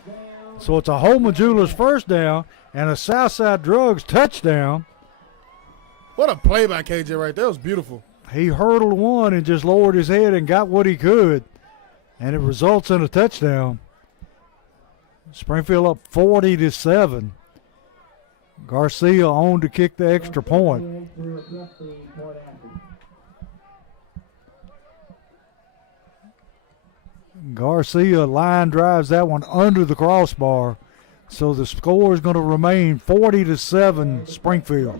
So it's a Holman Jewelers first down and a Southside Drugs touchdown. What a play by KJ right there. That was beautiful. He hurdled one and just lowered his head and got what he could, and it results in a touchdown. Springfield up 40-7. Garcia on to kick the extra point. Garcia line drives that one under the crossbar, so the score is going to remain 40-7 Springfield.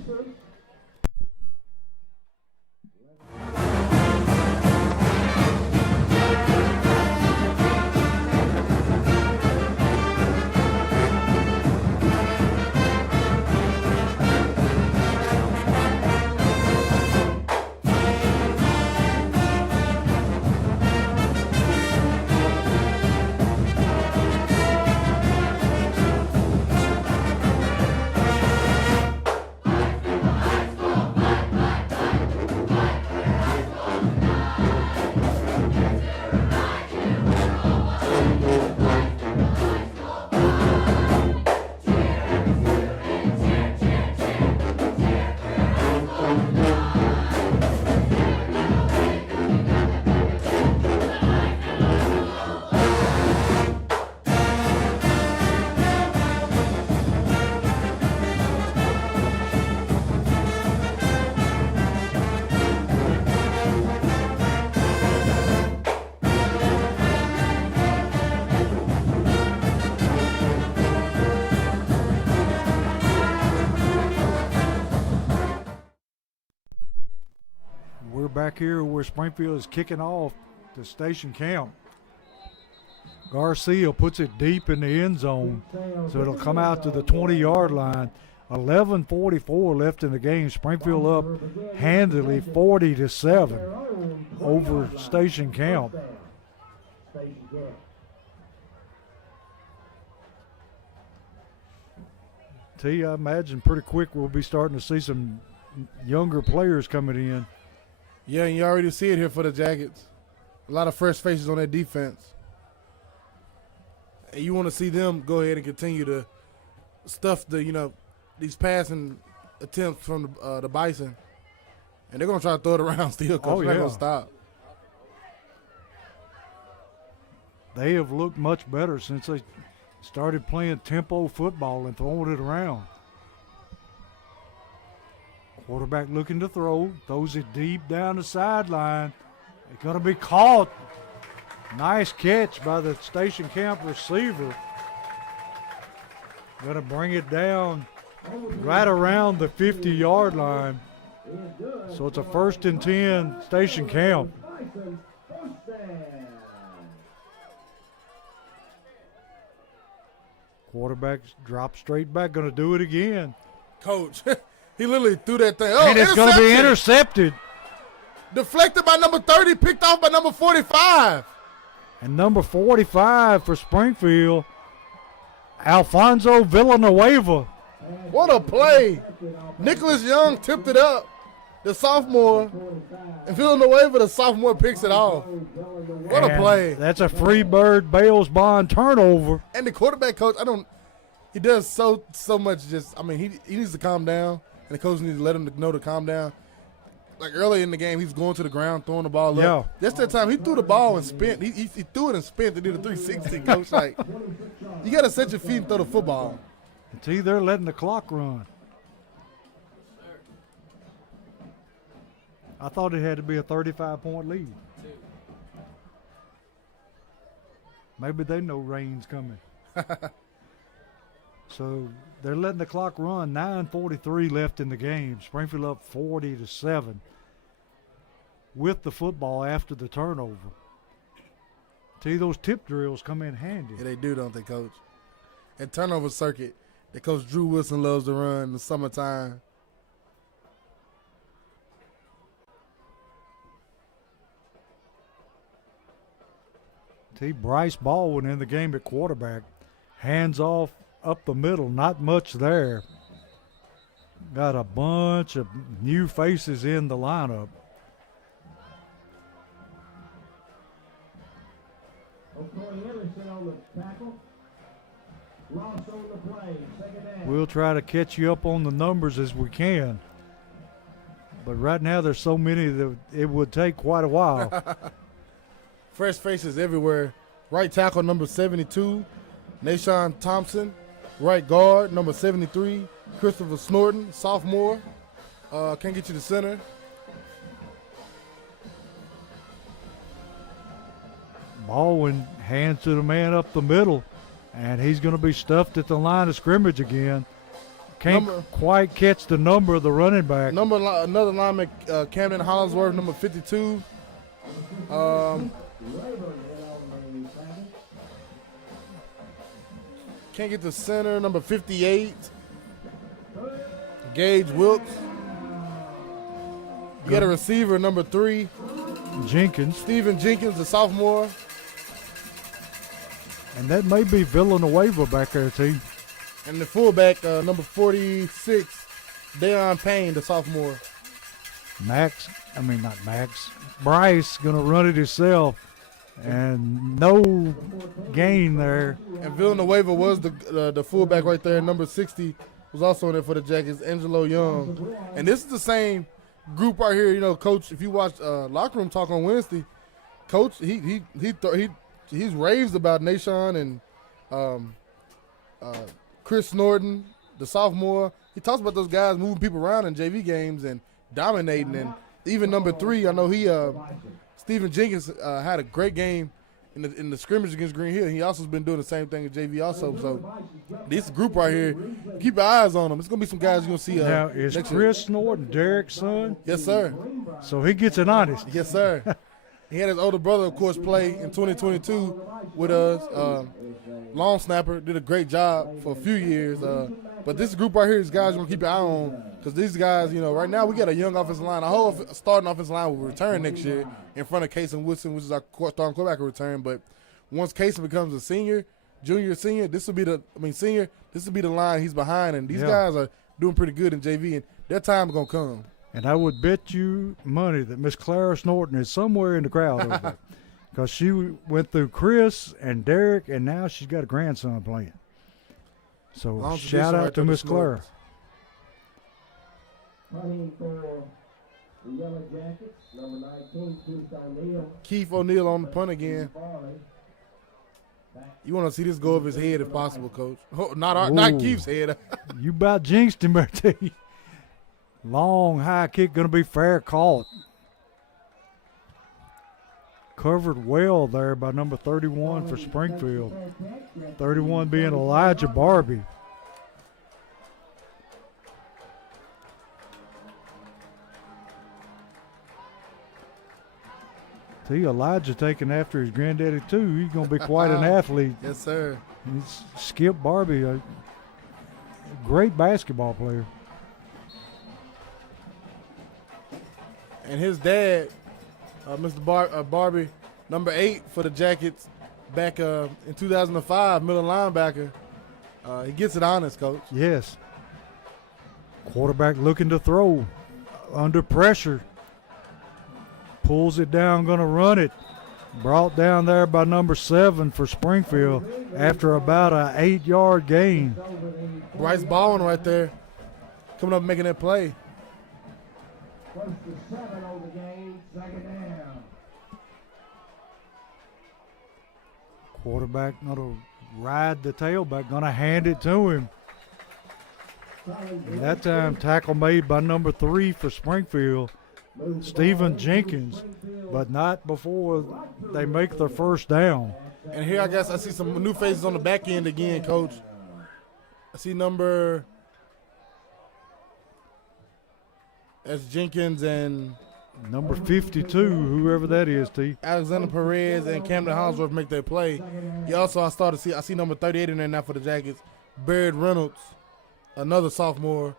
We're back here where Springfield is kicking off the station camp. Garcia puts it deep in the end zone, so it'll come out to the 20-yard line. 11:44 left in the game. Springfield up handily 40-7 over station camp. T, I imagine pretty quick we'll be starting to see some younger players coming in. Yeah, and you already see it here for the Jackets. A lot of fresh faces on their defense. And you want to see them go ahead and continue to stuff the these passing attempts from the Bison, and they're gonna try to throw it around still. Coach, they're not gonna stop. They have looked much better since they started playing tempo football and throwing it around. Quarterback looking to throw, throws it deep down the sideline. It's going to be caught. Nice catch by the Station Camp receiver. Going to bring it down right around the 50-yard line. So it's a 1st and 10, Station Camp. Quarterback drops straight back, going to do it again. Coach, he literally threw that thing. Oh, and it's going to be intercepted. Deflected by number 30, picked off by number 45. And number 45 for Springfield, Alfonso Villanueva. What a play. Nicholas Young tipped it up, the sophomore, and Villanueva, the sophomore, picks it off. What a play. That's a Freebird Bales Bond turnover. And the quarterback coach, he does so much he needs to calm down, and the coach needs to let him know to calm down. Like early in the game, he's going to the ground, throwing the ball up. That's that time he threw the ball and spent. He threw it and spent and did a 360. Coach, like, you got to set your feet and throw the football. See, they're letting the clock run. I thought it had to be a 35-point lead. Maybe they know rain's coming. So they're letting the clock run. 9:43 left in the game. Springfield up 40-7 with the football after the turnover. See, those tip drills come in handy. Yeah, they do, don't they, Coach? And turnover circuit that Coach Drew Wilson loves to run in the summertime. See, Bryce Baldwin in the game at quarterback. Hands off up the middle, not much there. Got a bunch of new faces in the lineup. We'll try to catch you up on the numbers as we can. But right now there's so many that it would take quite a while. Fresh faces everywhere. Right tackle number 72, Nashawn Thompson. Right guard number 73, Christopher Snorton, sophomore. Can't get you the center. Baldwin hands to the man up the middle, and he's going to be stuffed at the line of scrimmage again. Can't quite catch the number of the running back. Another lineman, Camden Hollingsworth, number 52. Can't get the center, number 58. Gage Wilkes. You got a receiver, number 3. Jenkins. Stephen Jenkins, the sophomore. And that may be Villanueva back there, too. And the fullback, number 46, Deion Payne, the sophomore. Bryce going to run it himself. And no gain there. And Villanueva was the fullback right there. Number 60 was also in there for the Jackets, Angelo Young. And this is the same group right here. You know, Coach, if you watch Locker Room Talk on Wednesday, Coach, he's raves about Nashawn and Chris Norton, the sophomore. He talks about those guys moving people around in JV games and dominating. And even number 3, I know Stephen Jenkins had a great game in the scrimmage against Green Hill. He also has been doing the same thing at JV also. So this group right here, keep your eyes on them. It's going to be some guys you're going to see. Now, is Chris Norton Derek's son? Yes, sir. So he gets it honest. Yes, sir. He had his older brother, of course, play in 2022 with us. Long snapper, did a great job for a few years. But this group right here is guys you want to keep your eye on because these guys, you know, right now we got a young offensive line. Our whole starting offensive line will return next year in front of Casey Woodson, which is our starting quarterback will return. But once Casey becomes a senior, this will be the line he's behind. And these guys are doing pretty good in JV, and their time is going to come. And I would bet you money that Miss Clara Norton is somewhere in the crowd over there. Because she went through Chris and Derek, and now she's got a grandson playing. So shout out to Miss Clara. Punting for the Yellow Jackets, number 19, Keith O'Neal. Keith O'Neal on the punt again. Farley. You want to see this go over his head if possible, Coach. Oh, not Keith's head. You about jinxed him there, T. Long high kick going to be fair caught. Covered well there by number 31 for Springfield. 31 being Elijah Barbie. See, Elijah taking after his granddaddy too. He's going to be quite an athlete. Yes, sir. He's Skip Barbie, a great basketball player. And his dad, Mr. Barbie, number 8 for the Jackets, back in 2005, middle linebacker. He gets it honest, Coach. Yes. Quarterback looking to throw. Under pressure. Pulls it down, going to run it. Brought down there by number 7 for Springfield after about an 8-yard gain. Bryce Baldwin right there coming up making that play. Close to 7 on the game, second down. Quarterback going to ride the tailback, going to hand it to him. And that time, tackle made by number 3 for Springfield, Stephen Jenkins, but not before they make their first down. And here I guess I see some new faces on the back end again, Coach. I see that's Jenkins and number 52, whoever that is, T. Alexander Perez and Camden Hollingsworth make their play. I see number 38 in there now for the Jackets, Baird Reynolds, another sophomore,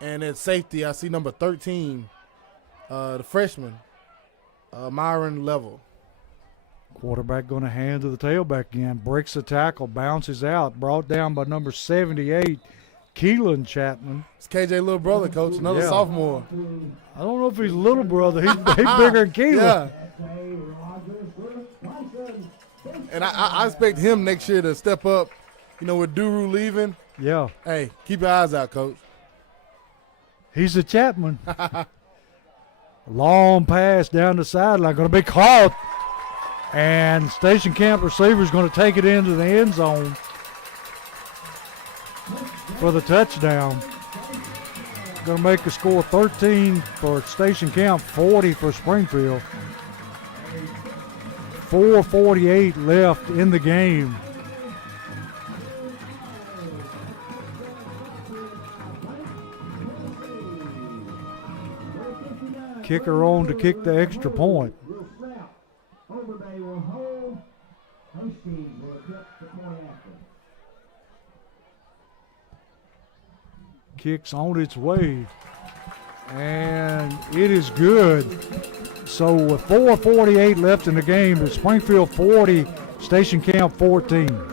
and at safety I see number 13, the freshman, Myron Level. Quarterback going to hand to the tailback again, breaks the tackle, bounces out, brought down by number 78, Keelan Chapman. It's KJ little brother, Coach, another sophomore. I don't know if he's little brother. He's bigger than Keelan. Yeah. And I expect him next year to step up, with Duru leaving. Yeah. Hey, keep your eyes out, Coach. He's a Chapman. Long pass down the sideline, going to be caught. And Station Camp receiver's going to take it into the end zone for the touchdown. Going to make the score 13 for Station Camp, 40 for Springfield. 4:48 left in the game. Kicker on to kick the extra point. Overbay will hold. Hastings will kick the point after. Kicks on its way. And it is good. So with 4:48 left in the game, it's Springfield 40, Station Camp 14.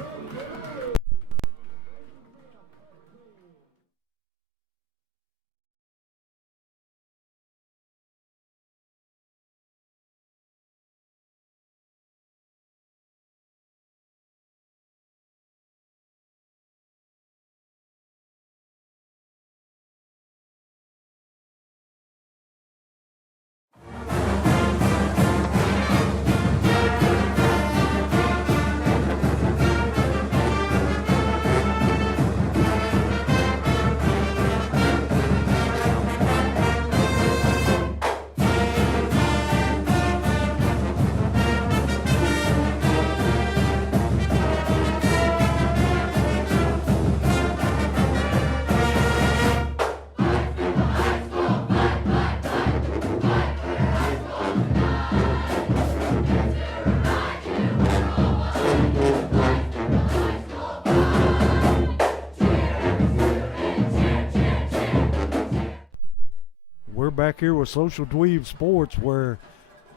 Back here with Social Dweeb Sports, where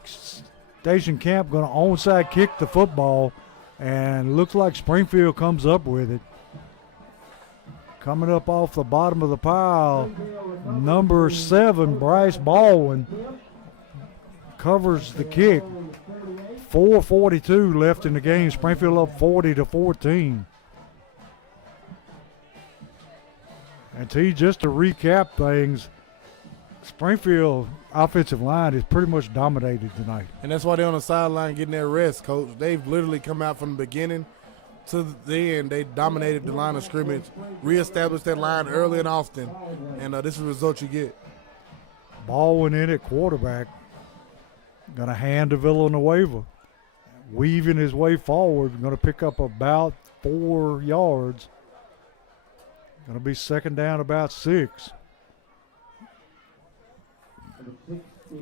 Station Camp going to onside kick the football, and looks like Springfield comes up with it. Coming up off the bottom of the pile, number 7, Bryce Baldwin, covers the kick. 4:42 left in the game. Springfield up 40-14. And T, just to recap things, Springfield offensive line is pretty much dominated tonight. And that's why they're on the sideline getting their rest, Coach. They've literally come out from the beginning to the end. They dominated the line of scrimmage, reestablished that line early and often, and this is the result you get. Baldwin in at quarterback. Going to hand to Villanueva. Weaving his way forward. Going to pick up about 4 yards. Going to be second down about 6.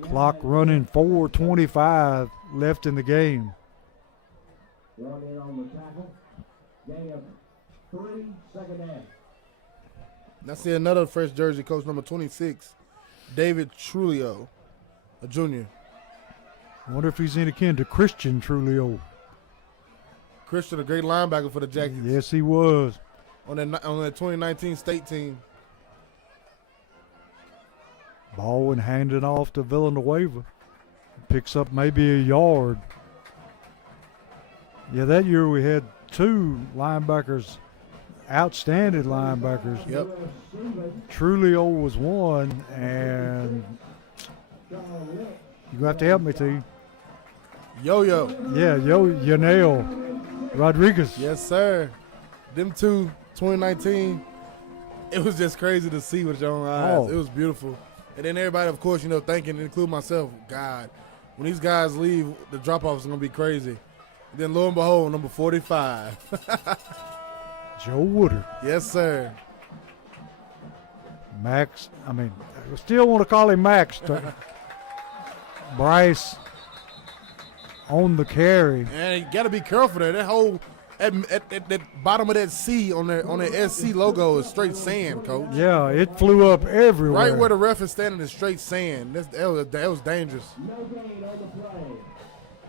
Clock running, 4:25 left in the game. One in on the tackle. Gain of 3, second down. Now see another fresh jersey, Coach, number 26, David Trulio, a junior. I wonder if he's any kin to Christian Trulio. Christian, a great linebacker for the Jackets. Yes, he was. On that 2019 state team. Baldwin handing off to Villanueva. Picks up maybe a yard. Yeah, that year we had 2 linebackers, outstanding linebackers. Yep. Trulio was one, and you're going to have to help me, T. Yo-Yo. Yeah, Yanel Rodriguez. Yes, sir. Them 2, 2019, it was just crazy to see with your own eyes. Oh. It was beautiful. And then everybody, of course, thinking, including myself, God, when these guys leave, the drop-off is going to be crazy. Then lo and behold, number 45. Joe Woodard. Yes, sir. Max, I still want to call him Max. Bryce on the carry. And you got to be careful there. That whole at that bottom of that C on that SC logo is straight sand, Coach. Yeah, it flew up everywhere. Right where the ref is standing is straight sand. That was dangerous. No gain on the play.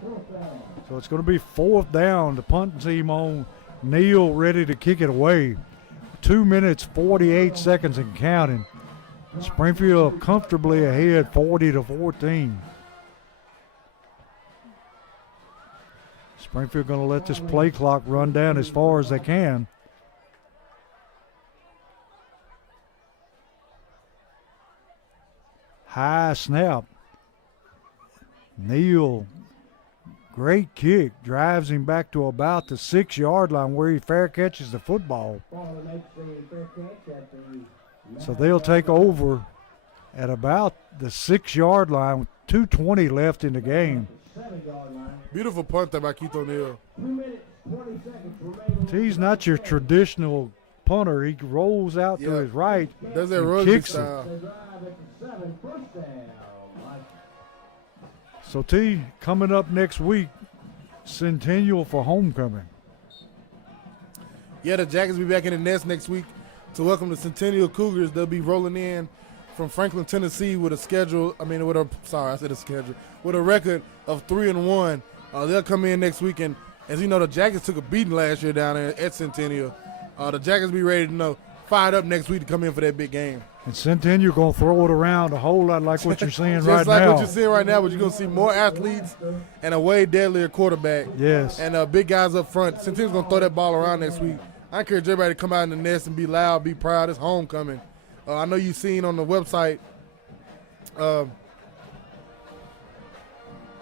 4th down. So it's going to be 4th down. The punt team on Neal ready to kick it away. 2 minutes, 48 seconds and counting. Springfield comfortably ahead, 40-14. Springfield going to let this play clock run down as far as they can. High snap. Neal, great kick, drives him back to about the 6-yard line where he fair catches the football. So they'll take over at about the 6-yard line with 2:20 left in the game. Beautiful punt there by Keith O'Neal. 2 minutes, 20 seconds remaining. He's not your traditional punter. He rolls out to his right. Does that and rugby kicks it. style. They drive at the 7, 1st down. So T, coming up next week, Centennial for homecoming. Yeah, the Jackets will be back in the nest next week to welcome the Centennial Cougars. They'll be rolling in from Franklin, Tennessee with a record of 3-1. They'll come in next week, and as you know, the Jackets took a beating last year down there at Centennial. The Jackets be ready to fired up next week to come in for that big game. And Centennial going to throw it around a whole lot like what you're seeing Just right like now. what you're seeing right now, but you're going to see more athletes and a way deadlier quarterback. Yes. And big guys up front. Centennial's going to throw that ball around next week. I encourage everybody to come out in the nest and be loud, be proud. It's homecoming. I know you've seen on the website.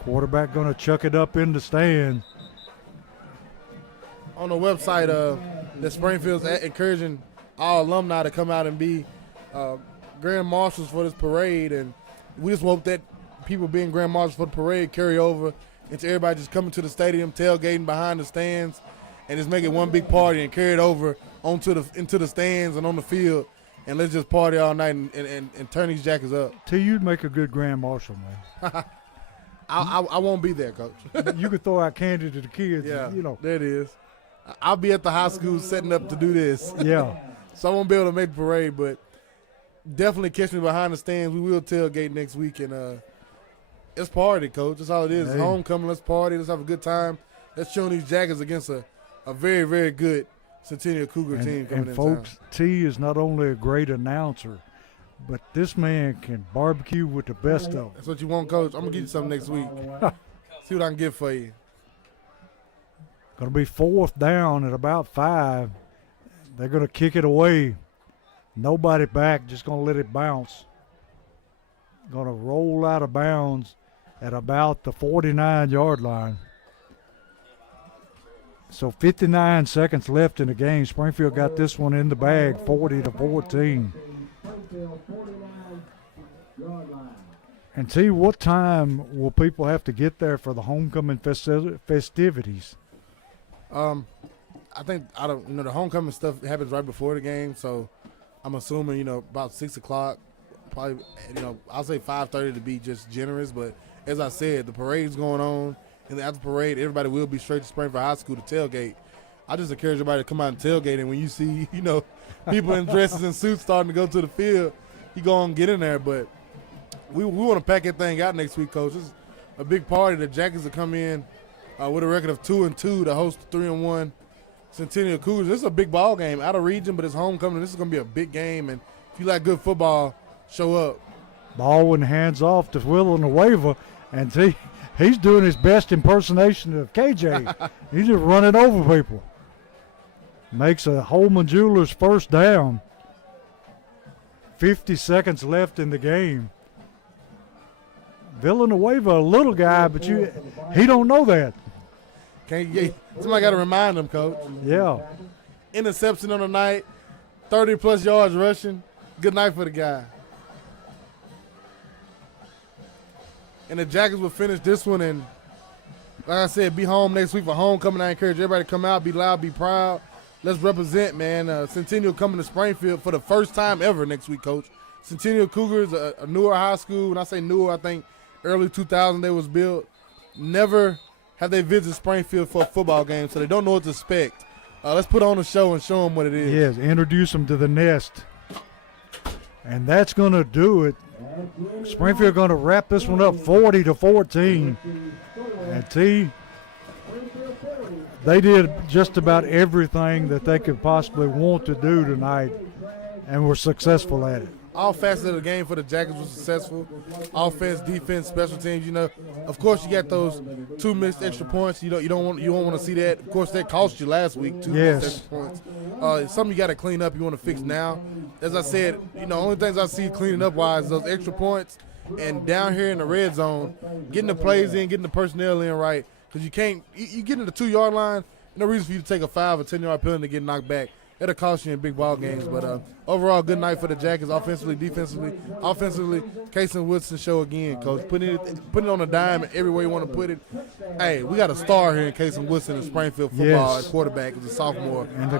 Quarterback going to chuck it up in the stand. On the website, that Springfield's encouraging all alumni to come out and be grand marshals for this parade, and we just hope that people being grand marshals for the parade carry over into everybody just coming to the stadium, tailgating behind the stands, and just make it one big party and carry it over into the stands and on the field, and let's just party all night and turn these Jackets up. T, you'd make a good grand marshal, man. I won't be there, Coach. You could throw out candy to the kids. Yeah, and, there it is. I'll be at the high school setting up to do this. Yeah. So I won't be able to make the parade, but definitely catch me behind the stands. We will tailgate next week, and it's party, Coach. That's all it is. Hey. It's homecoming. Let's party. Let's have a good time. Let's show these Jackets against a very, very good Centennial Cougar team coming and in folks, town. T is not only a great announcer, but this man can barbecue with the best of them. That's what you want, Coach. I'm going to get you something next week. See what I can get for you. Going to be 4th down at about 5. They're going to kick it away. Nobody back, just going to let it bounce. going to roll out of bounds at about the 49-yard line. So 59 seconds left in the game. Springfield got this one in the bag, 40-14. And T, what time will people have to get there for the homecoming festivities? I think the homecoming stuff happens right before the game, so I'm assuming about 6 o'clock. Probably I'll say 5:30 to be just generous, but as I said, the parade's going on, and after the parade, everybody will be straight to Springfield High School to tailgate. I just encourage everybody to come out and tailgate, and when you see people in dresses and suits starting to go to the field, you go on and get in there. But we want to pack that thing out next week, Coach. It's a big party. The Jackets will come in with a record of 2-2 to host the 3-1 Centennial Cougars. This is a big ball game out of region, but it's homecoming. This is going to be a big game, and if you like good football, show up. Baldwin hands off to Villanueva, and he's doing his best impersonation of KJ. He's just running over people. Makes a Holman Jewelers first down. 50 seconds left in the game. Villanueva, a little guy, but he don't know that. Somebody got to remind him, Coach. Yeah. Interception on the night, 30-plus yards rushing. Good night for the guy. And the Jackets will finish this one, and like I said, be home next week for homecoming. I encourage everybody to come out, be loud, be proud. Let's represent, man. Centennial coming to Springfield for the first time ever next week, Coach. Centennial Cougars, a newer high school. When I say newer, I think early 2000 they was built. Never have they visited Springfield for a football game, so they don't know what to expect. Let's put on a show and show them what it is. Yes, introduce them to the nest. And that's going to do it. Springfield going to wrap this one up 40-14. And T, they did just about everything that they could possibly want to do tonight and were successful at it. All facets of the game for the Jackets were successful. Offense, defense, special teams. Of course, you got those 2 missed extra points. You don't want to see that. Of course, that cost you last week. 2 missed extra points. Something you got to clean up. You want to fix now. As I said, only things I see cleaning up wise those extra points and down here in the red zone, getting the plays in, getting the personnel in right. Because you can't. You get in the 2-yard line. No reason for you to take a 5 or 10-yard penalty to get knocked back. It'll cost you in big ball games, but overall, good night for the Jackets, offensively, defensively. Offensively, Kason Woodson show again, Coach. Put it on a dime everywhere you want to put it. Hey, we got a star here in Kason Woodson in Springfield football at quarterback as a sophomore. And the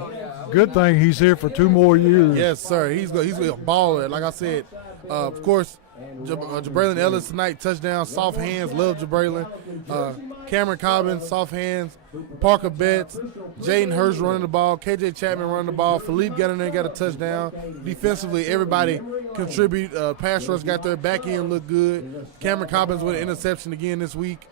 good thing, he's here for 2 more years. Yes, sir. He's a baller. Like I said, of course, Jabraylon Ellis tonight, touchdown, soft hands, love Jabraylon. Cameron Cobbins, soft hands. Parker Betts, Jaden Hurst running the ball, KJ Chapman running the ball. Philippe got in there and got a touchdown. Defensively, everybody contribute. Pass rush got their back end look good. Cameron Cobbins with an interception again this week.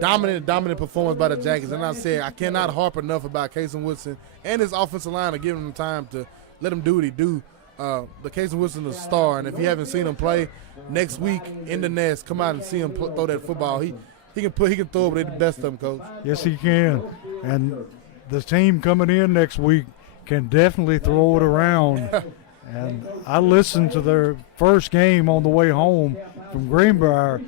Dominant performance by the Jackets. And I said I cannot harp enough about Kason Woodson and his offensive line of giving him time to let him do what he do. The Kason Woodson is a star, and if you haven't seen him play next week in the nest, come out and see him throw that football. He can throw it with the best of them, Coach. Yes, he can. And the team coming in next week can definitely throw it around. And I listened to their first game on the way home from Greenbrier,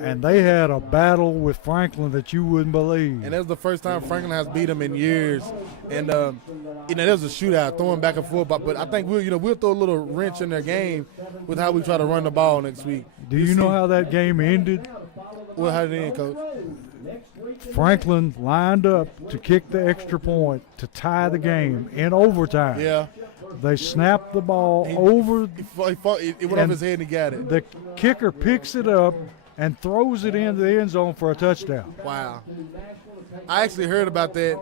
and they had a battle with Franklin that you wouldn't believe. And that was the first time Franklin has beat them in years. And there was a shootout, throwing back and forth. But I think we'll throw a little wrench in their game with how we try to run the ball next week. Do you know how that game ended? Well, how did it end, Coach? Franklin lined up to kick the extra point to tie the game in overtime. Yeah. They snapped the ball over. It went off his head and he got it. The kicker picks it up and throws it into the end zone for a touchdown. Wow. I actually heard about that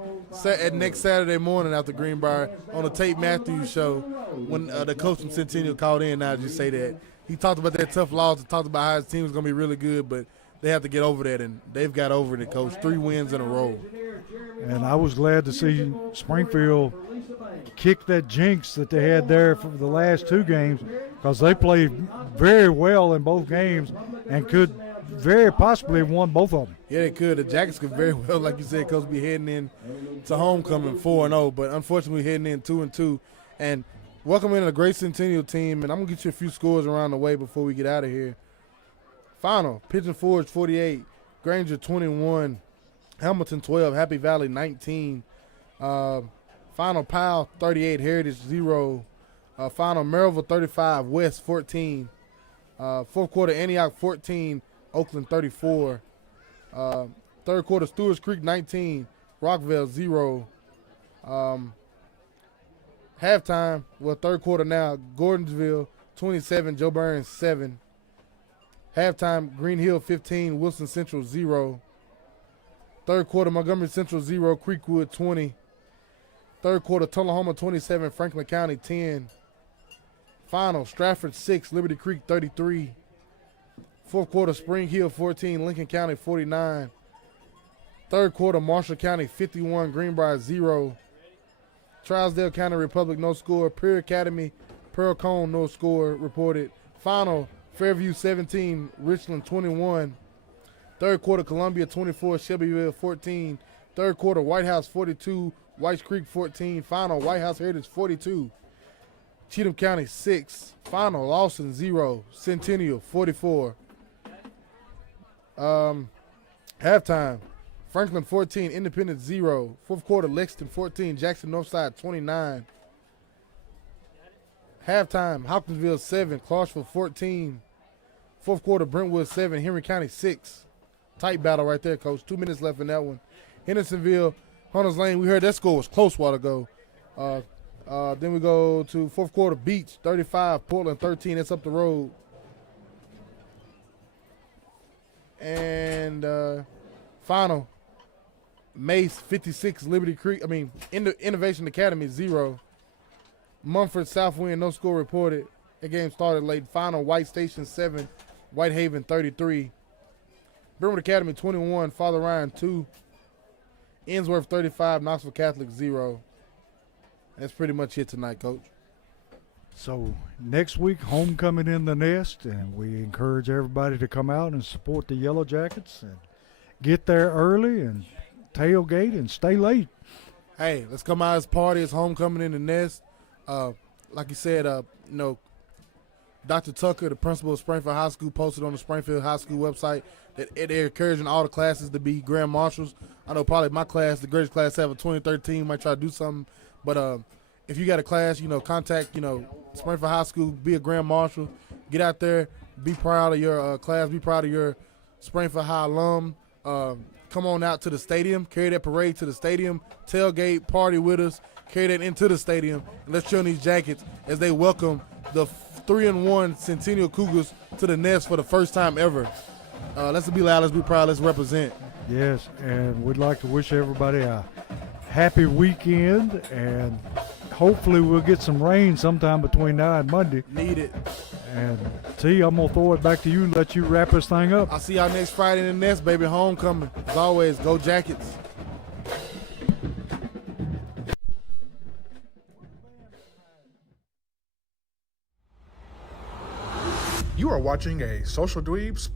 at next Saturday morning after Greenbrier on the Tate Matthews show when the coach from Centennial called in. Now just say that. He talked about that tough loss and talked about how his team was going to be really good, but they have to get over that, and they've got over it, Coach. 3 wins in a row. And I was glad to see Springfield kick that jinx that they had there for the last 2 games, because they played very well in both games and could very possibly have won both of them. Yeah, they could. The Jackets could very well, like you said, Coach, be heading in to homecoming 4-0, but unfortunately heading in 2-2. And welcome in a great Centennial team, and I'm going to get you a few scores around the way before we get out of here. Final, Pigeon Forge 48, Granger 21, Hamilton 12, Happy Valley 19. Final, Powell 38, Heritage 0. Final, Maryville 35, West 14. Fourth quarter, Antioch 14, Oakland 34. Third quarter, Stewart's Creek 19, Rockville 0. Halftime, well, third quarter now, Gordonsville 27, Joe Burns 7. Halftime, Green Hill 15, Wilson Central 0. Third quarter, Montgomery Central 0, Creekwood 20. Third quarter, Tullahoma 27, Franklin County 10. Final, Stratford 6, Liberty Creek 33. Fourth quarter, Spring Hill 14, Lincoln County 49. Third quarter, Marshall County 51, Greenbrier 0. Trousdale County Republic no score. Pearl Academy, Pearl Cone no score reported. Final, Fairview 17, Richland 21. Third quarter, Columbia 24, Shelbyville 14. Third quarter, White House 42, Whites Creek 14. Final, White House Heritage 42. Cheatham County 6. Final, Lawson 0. Centennial 44. Halftime, Franklin 14, Independence 0. Fourth quarter, Lexington 14, Jackson Northside 29. Halftime, Hopkinsville 7, Clarksville 14. Fourth quarter, Brentwood 7, Henry County 6. Tight battle right there, Coach. 2 minutes left in that one. Hendersonville, Hunters Lane, we heard that score was close a while ago. Then we go to fourth quarter, Beach 35, Portland 13. That's up the road. And final, Mace 56, Liberty Creek. Innovation Academy 0. Mumford Southwind no score reported. That game started late. Final, White Station 7, Whitehaven 33. Brentwood Academy 21, Father Ryan 2. Ensworth 35, Knoxville Catholic 0. That's pretty much it tonight, Coach. So next week, homecoming in the nest, and we encourage everybody to come out and support the Yellow Jackets and get there early and tailgate and stay late. Hey, let's come out as party. It's homecoming in the nest. Like you said, Dr. Tucker, the principal of Springfield High School, posted on the Springfield High School website that they're encouraging all the classes to be grand marshals. I know probably my class, the greatest class ever, 2013, might try to do something. But if you got a class, contact, Springfield High School, be a grand marshal. Get out there, be proud of your class, be proud of your Springfield High alum. Come on out to the stadium, carry that parade to the stadium, tailgate, party with us, carry that into the stadium, and let's show these Jackets as they welcome the 3-1 Centennial Cougars to the nest for the first time ever. Let's be loud, let's be proud, let's represent. Yes, and we'd like to wish everybody a happy weekend, and hopefully we'll get some rain sometime between now and Monday. Need it. And T, I'm going to throw it back to you and let you wrap this thing up. I'll see y'all next Friday in the nest, baby. Homecoming. As always, go Jackets. You are watching a Social Dweebs